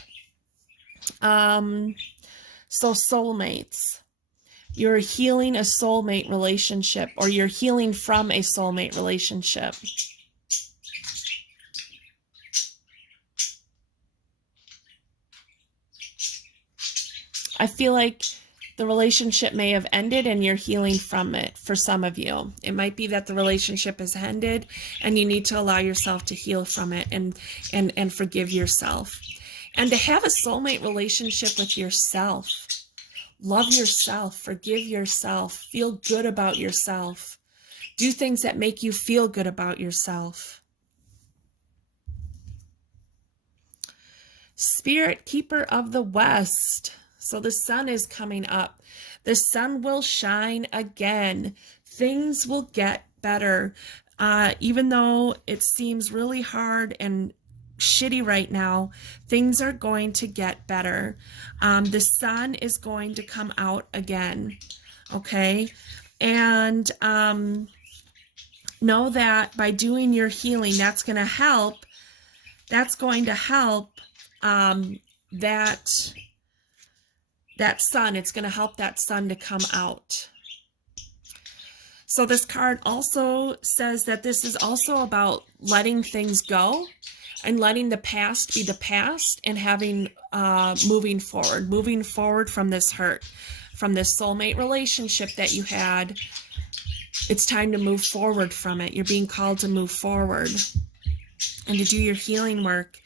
So soulmates. You're healing a soulmate relationship, or you're healing from a soulmate relationship. I feel like the relationship may have ended and you're healing from it for some of you. It might be that the relationship has ended and you need to allow yourself to heal from it and forgive yourself. And to have a soulmate relationship with yourself. Love yourself, forgive yourself, feel good about yourself. Do things that make you feel good about yourself. Spirit keeper of the West. So the sun is coming up. The sun will shine again. Things will get better. Even though it seems really hard and shitty right now, things are going to get better. The sun is going to come out again. Okay. And know that by doing your healing, that's going to help. That's going to help that sun. It's going to help that sun to come out. So this card also says that this is also about letting things go and letting the past be the past and having moving forward from this hurt, from this soulmate relationship that you had. It's time to move forward from it. You're being called to move forward and to do your healing work.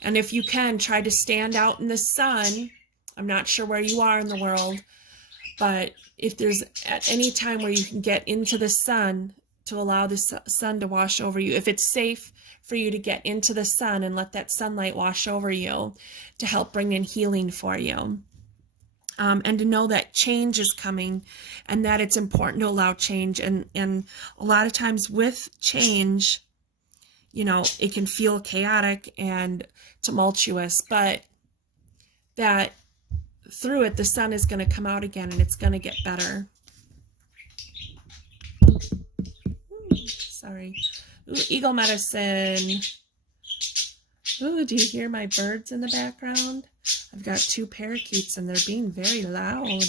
And if you can, try to stand out in the sun. I'm not sure where you are in the world, but if there's at any time where you can get into the sun, to allow the sun to wash over you, if it's safe for you to get into the sun and let that sunlight wash over you, to help bring in healing for you. And to know that change is coming and that it's important to allow change. And a lot of times with change, you know, it can feel chaotic and tumultuous, but that through it, the sun is going to come out again and it's going to get better. Sorry. Ooh, eagle medicine. Ooh, do you hear my birds in the background? I've got 2 parakeets and they're being very loud.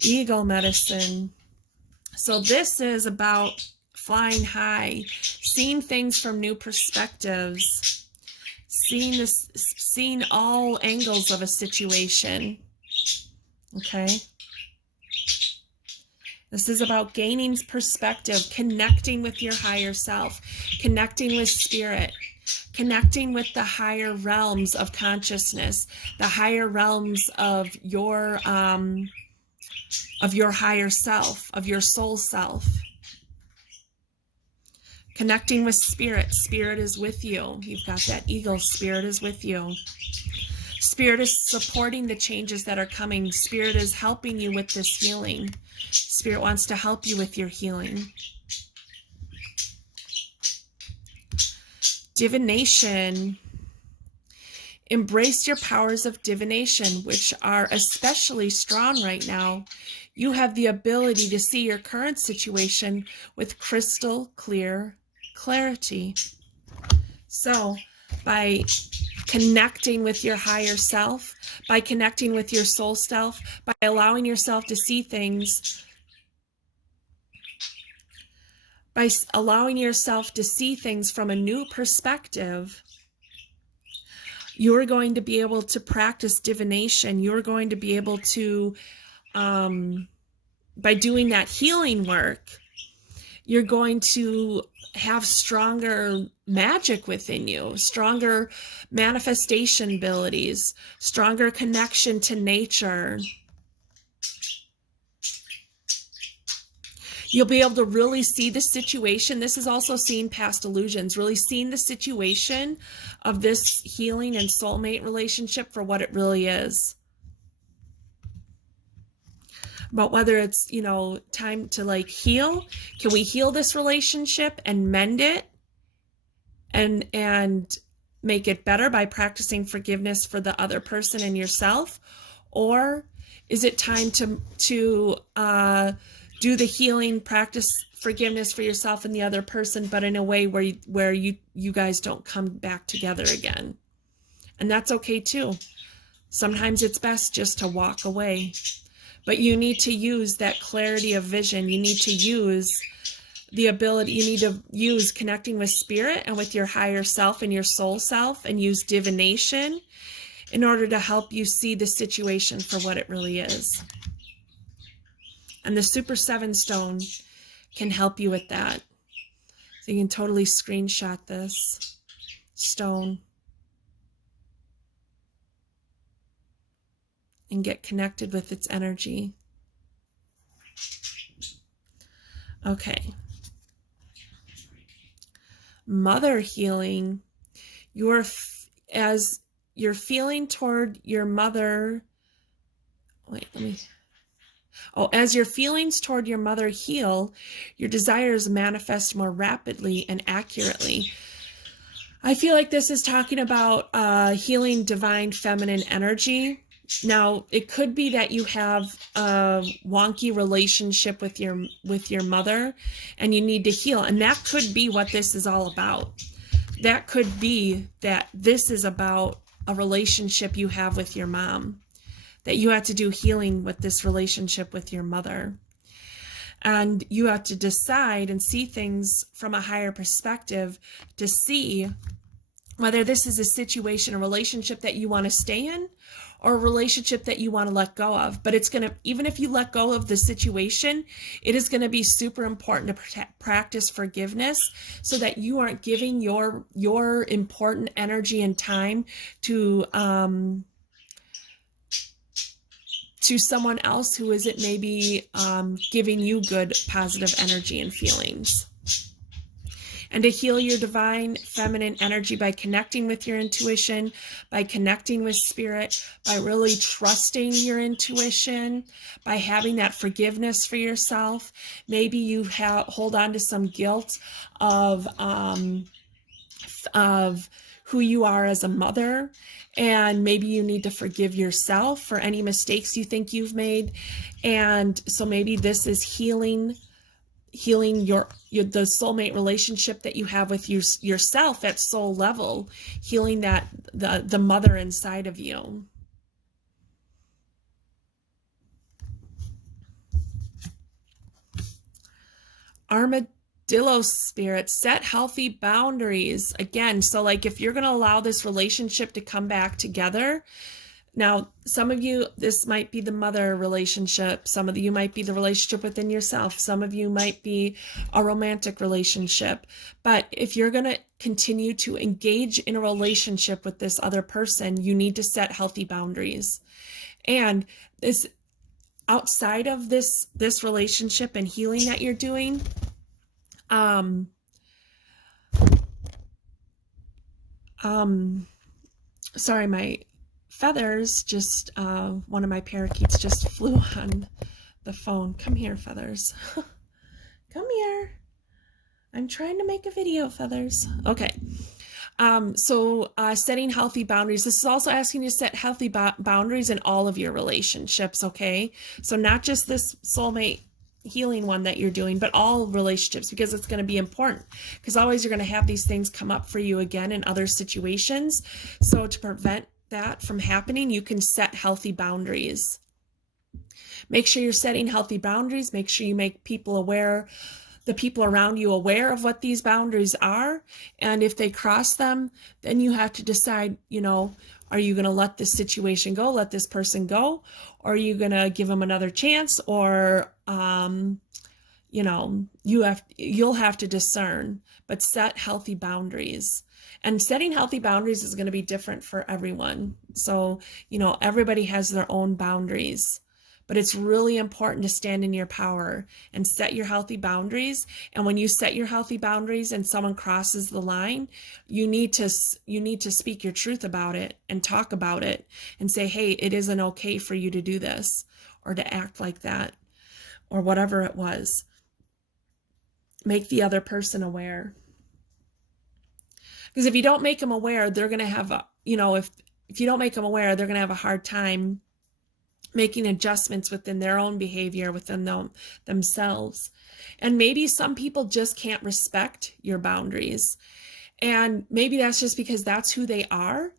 Eagle medicine. So this is about flying high, seeing things from new perspectives, seeing all angles of a situation. Okay. This is about gaining perspective, connecting with your higher self, connecting with spirit, connecting with the higher realms of consciousness, the higher realms of your higher self, of your soul self. Connecting with spirit. Spirit is with you. You've got that eagle. Spirit is with you. Spirit is supporting the changes that are coming. Spirit is helping you with this healing. Spirit wants to help you with your healing. Divination. Embrace your powers of divination, which are especially strong right now. You have the ability to see your current situation with crystal clear clarity. So, by connecting with your higher self, by connecting with your soul self, by allowing yourself to see things, by allowing yourself to see things from a new perspective, you're going to be able to practice divination. You're going to be able to, by doing that healing work, you're going to have stronger magic within you, stronger manifestation abilities, stronger connection to nature. You'll be able to really see the situation. This is also seeing past illusions, really seeing the situation of this healing and soulmate relationship for what it really is. About whether it's, you know, time to like heal. Can we heal this relationship and mend it and make it better by practicing forgiveness for the other person and yourself? Or is it time to do the healing, practice forgiveness for yourself and the other person, but in a way where you guys don't come back together again? And that's okay too. Sometimes it's best just to walk away. But you need to use that clarity of vision. You need to use the ability, you need to use connecting with spirit and with your higher self and your soul self, and use divination in order to help you see the situation for what it really is. And the Super 7 stone can help you with that. So you can totally screenshot this stone and get connected with its energy. Okay. Mother healing. As you're feeling toward your mother, as your feelings toward your mother heal, your desires manifest more rapidly and accurately. I feel like this is talking about healing divine feminine energy. Now, it could be that you have a wonky relationship with your mother and you need to heal. And that could be what this is all about. That could be that this is about a relationship you have with your mom, that you have to do healing with this relationship with your mother. And you have to decide and see things from a higher perspective to see whether this is a situation, a relationship that you want to stay in, or a relationship that you want to let go of. But it's going to, even if you let go of the situation, it is going to be super important to practice forgiveness so that you aren't giving your important energy and time to someone else who isn't maybe giving you good, positive energy and feelings. And to heal your divine feminine energy by connecting with your intuition, by connecting with spirit, by really trusting your intuition, by having that forgiveness for yourself. Maybe you hold on to some guilt of who you are as a mother, and maybe you need to forgive yourself for any mistakes you think you've made. And so maybe this is healing the soulmate relationship that you have with yourself at soul level, healing that the mother inside of you. Armadillo spirit, set healthy boundaries. Again, so like if you're going to allow this relationship to come back together, now, some of you, this might be the mother relationship. Some of you might be the relationship within yourself. Some of you might be a romantic relationship. But if you're going to continue to engage in a relationship with this other person, you need to set healthy boundaries. And this, outside of this relationship and healing that you're doing, sorry, my Feathers just, one of my parakeets just flew on the phone. Come here, Feathers. Come here. I'm trying to make a video, Feathers. Okay. So setting healthy boundaries. This is also asking you to set healthy boundaries in all of your relationships, okay? So not just this soulmate healing one that you're doing, but all relationships, because it's going to be important, because always you're going to have these things come up for you again in other situations. So to prevent that from happening, you can set healthy boundaries. Make sure you're setting healthy boundaries. Make sure you make people aware, the people around you aware of what these boundaries are. And if they cross them, then you have to decide, you know, are you going to let this situation go, let this person go? Or are you going to give them another chance? Or, you know, you'll have to discern, but set healthy boundaries. And setting healthy boundaries is going to be different for everyone. So, you know, everybody has their own boundaries, but it's really important to stand in your power and set your healthy boundaries. And when you set your healthy boundaries and someone crosses the line, you need to speak your truth about it and talk about it and say, hey, it isn't okay for you to do this or to act like that or whatever it was. Make the other person aware. Because if you don't make them aware, they're going to have a, you know, if you don't make them aware, they're going to have a hard time making adjustments within their own behavior, within themselves. And maybe some people just can't respect your boundaries. And maybe that's just because that's who they are,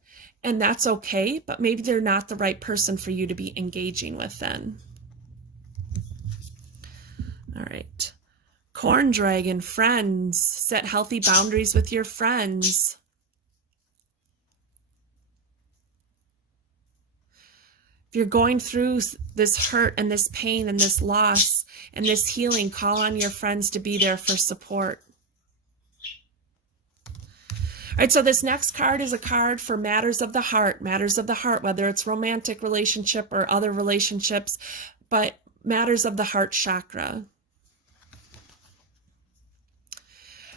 and that's okay, but maybe they're not the right person for you to be engaging with then. All right. Corn dragon, friends. Set healthy boundaries with your friends. If you're going through this hurt and this pain and this loss and this healing, call on your friends to be there for support. All right, so this next card is a card for matters of the heart, whether it's romantic relationship or other relationships, but matters of the heart chakra.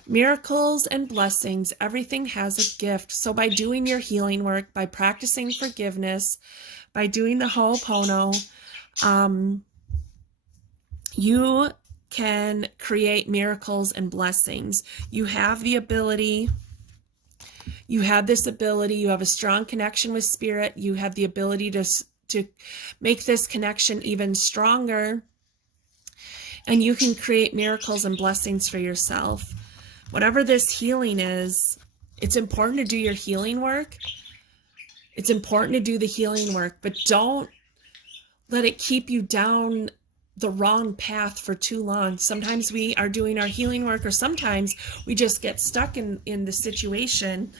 Miracles and blessings, everything has a gift. So by doing your healing work, by practicing forgiveness, by doing the Ho'oponopono, you can create miracles and blessings. You have the ability, you have this ability, you have a strong connection with spirit, you have the ability to make this connection even stronger, and you can create miracles and blessings for yourself. Whatever this healing is, it's important to do your healing work. It's important to do the healing work, but don't let it keep you down the wrong path for too long. Sometimes we are doing our healing work, or sometimes we just get stuck in the situation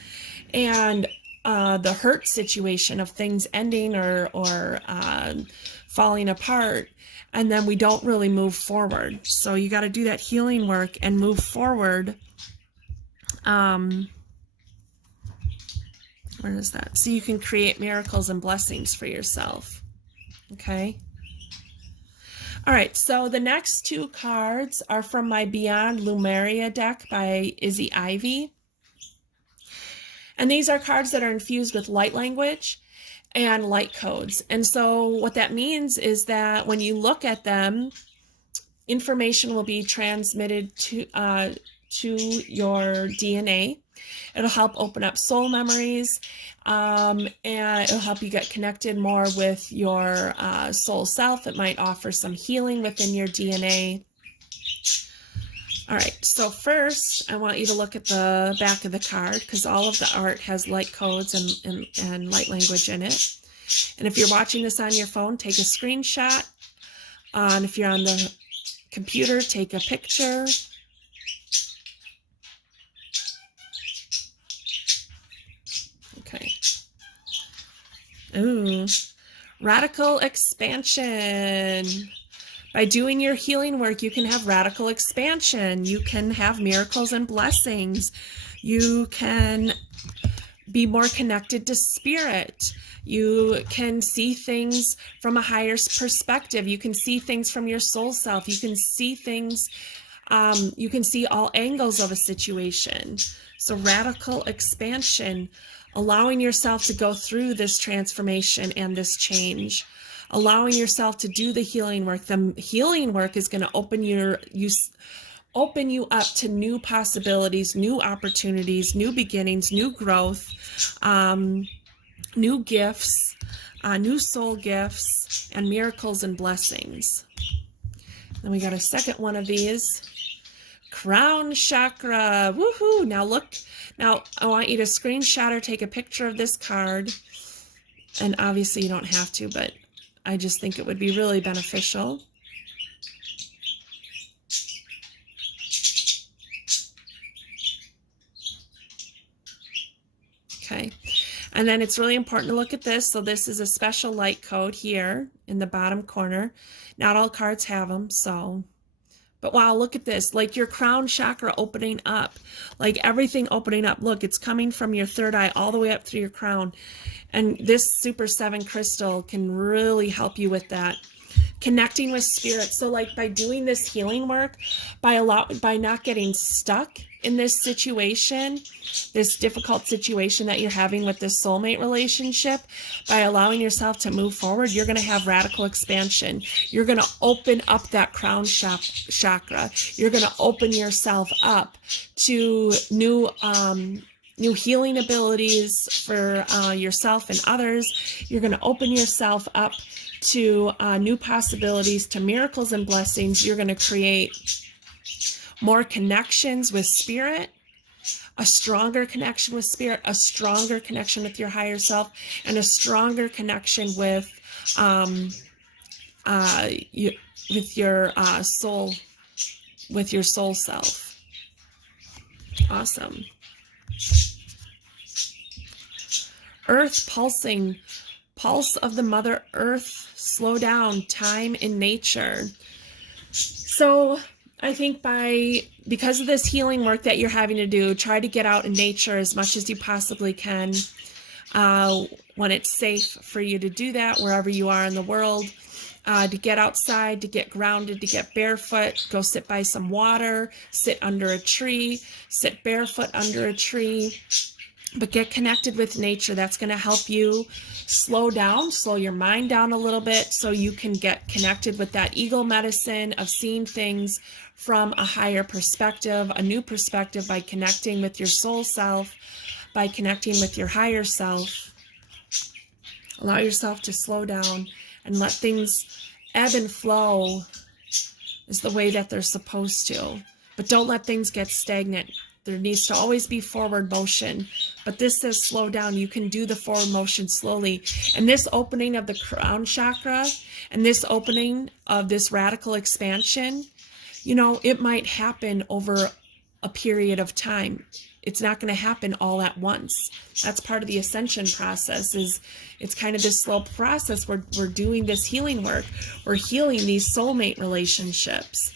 and the hurt situation of things ending or falling apart, and then we don't really move forward. So you got to do that healing work and move forward. Where is that? So you can create miracles and blessings for yourself. Okay. All right. So the next two cards are from my Beyond Lumeria deck by Izzy Ivy. And these are cards that are infused with light language and light codes. And so what that means is that when you look at them, information will be transmitted to your DNA. It'll help open up soul memories, and it'll help you get connected more with your soul self. It might offer some healing within your DNA. All right, so first I want you to look at the back of the card, because all of the art has light codes and light language in it. And if you're watching this on your phone, take a screenshot. And if you're on the computer, take a picture. Okay. Ooh, radical expansion. By doing your healing work, you can have radical expansion. You can have miracles and blessings. You can be more connected to spirit. You can see things from a higher perspective. You can see things from your soul self. You can see things, you can see all angles of a situation. So radical expansion, allowing yourself to go through this transformation and this change, allowing yourself to do the healing work. The healing work is going to open you up to new possibilities, new opportunities, new beginnings, new growth, new gifts, new soul gifts, and miracles and blessings. Then we got a second one of these. Crown chakra. Woohoo! Now look. Now I want you to screenshot or take a picture of this card. And obviously you don't have to, but I just think it would be really beneficial. Okay. And then it's really important to look at this. So this is a special light code here in the bottom corner. Not all cards have them, so. But wow, look at this. Like your crown chakra opening up. Like everything opening up. Look, it's coming from your third eye all the way up through your crown. And this Super 7 crystal can really help you with that. Connecting with spirit. So like by doing this healing work, by not getting stuck in this situation, this difficult situation that you're having with this soulmate relationship, by allowing yourself to move forward, you're going to have radical expansion. You're going to open up that crown chakra. You're going to open yourself up to new healing abilities for yourself and others. You're going to open yourself up to new possibilities, to miracles and blessings. You're going to create more connections with spirit, a stronger connection with spirit, a stronger connection with your higher self, and a stronger connection with your soul self. Awesome. Earth pulsing, pulse of the Mother Earth, slow down, time in nature. So I think because of this healing work that you're having to do, try to get out in nature as much as you possibly can when it's safe for you to do that, wherever you are in the world, to get outside, to get grounded, to get barefoot, go sit by some water, sit under a tree, sit barefoot under a tree. But get connected with nature. That's going to help you slow down, slow your mind down a little bit, so you can get connected with that eagle medicine of seeing things from a higher perspective, a new perspective, by connecting with your soul self, by connecting with your higher self. Allow yourself to slow down and let things ebb and flow is the way that they're supposed to. But don't let things get stagnant. There needs to always be forward motion But this says slow down. You can do the forward motion slowly. And this opening of the crown chakra and this opening of this radical expansion, you know, it might happen over a period of time. It's not going to happen all at once. That's part of the ascension process. Is it's kind of this slow process. We're doing this healing work. We're healing these soulmate relationships.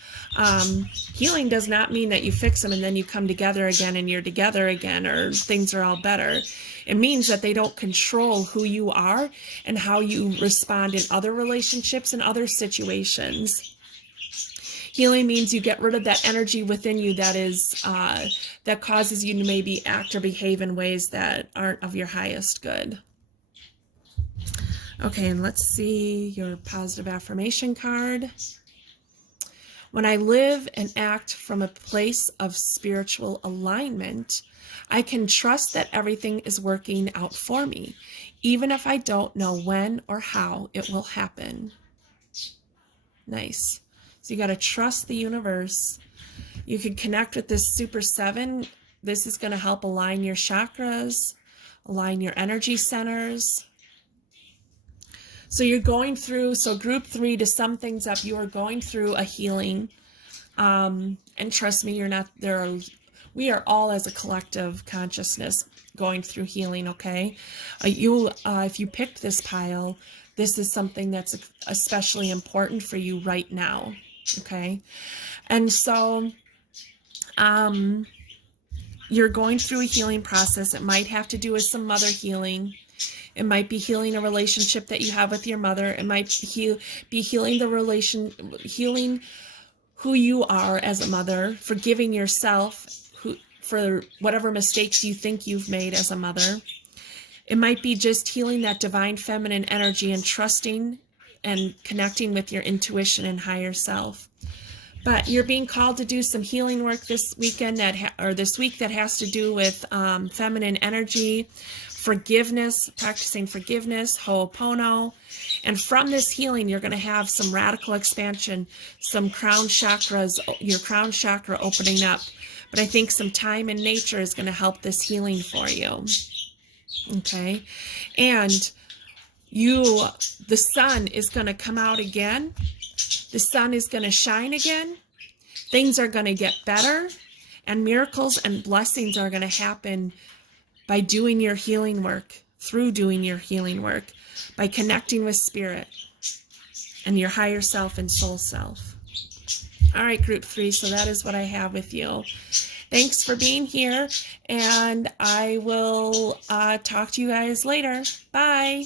Healing does not mean that you fix them and then you come together again and you're together again or things are all better. It means that they don't control who you are and how you respond in other relationships and other situations. Healing means you get rid of that energy within you that is that causes you to maybe act or behave in ways that aren't of your highest good. Okay, and let's see your positive affirmation card. When I live and act from a place of spiritual alignment, I can trust that everything is working out for me, even if I don't know when or how it will happen. Nice. So you got to trust the universe. You can connect with this Super 7. This is going to help align your chakras, align your energy centers. So you're going through, so group 3, to sum things up, you are going through a healing. And trust me, you're not there. We are all as a collective consciousness going through healing, okay? If you picked this pile, this is something that's especially important for you right now. Okay. And so, you're going through a healing process. It might have to do with some mother healing. It might be healing a relationship that you have with your mother. It might be healing who you are as a mother, forgiving yourself for whatever mistakes you think you've made as a mother. It might be just healing that divine feminine energy and trusting and connecting with your intuition and higher self. But you're being called to do some healing work this weekend this week that has to do with feminine energy, forgiveness, practicing forgiveness, Ho'opono. And from this healing, you're going to have some radical expansion, some crown chakras, your crown chakra opening up. But I think some time in nature is going to help this healing for you. Okay. And the sun is going to come out again. The sun is going to shine again. Things are going to get better. And miracles and blessings are going to happen by doing your healing work, through doing your healing work, by connecting with spirit and your higher self and soul self. All right, group 3. So that is what I have with you. Thanks for being here. And I will talk to you guys later. Bye.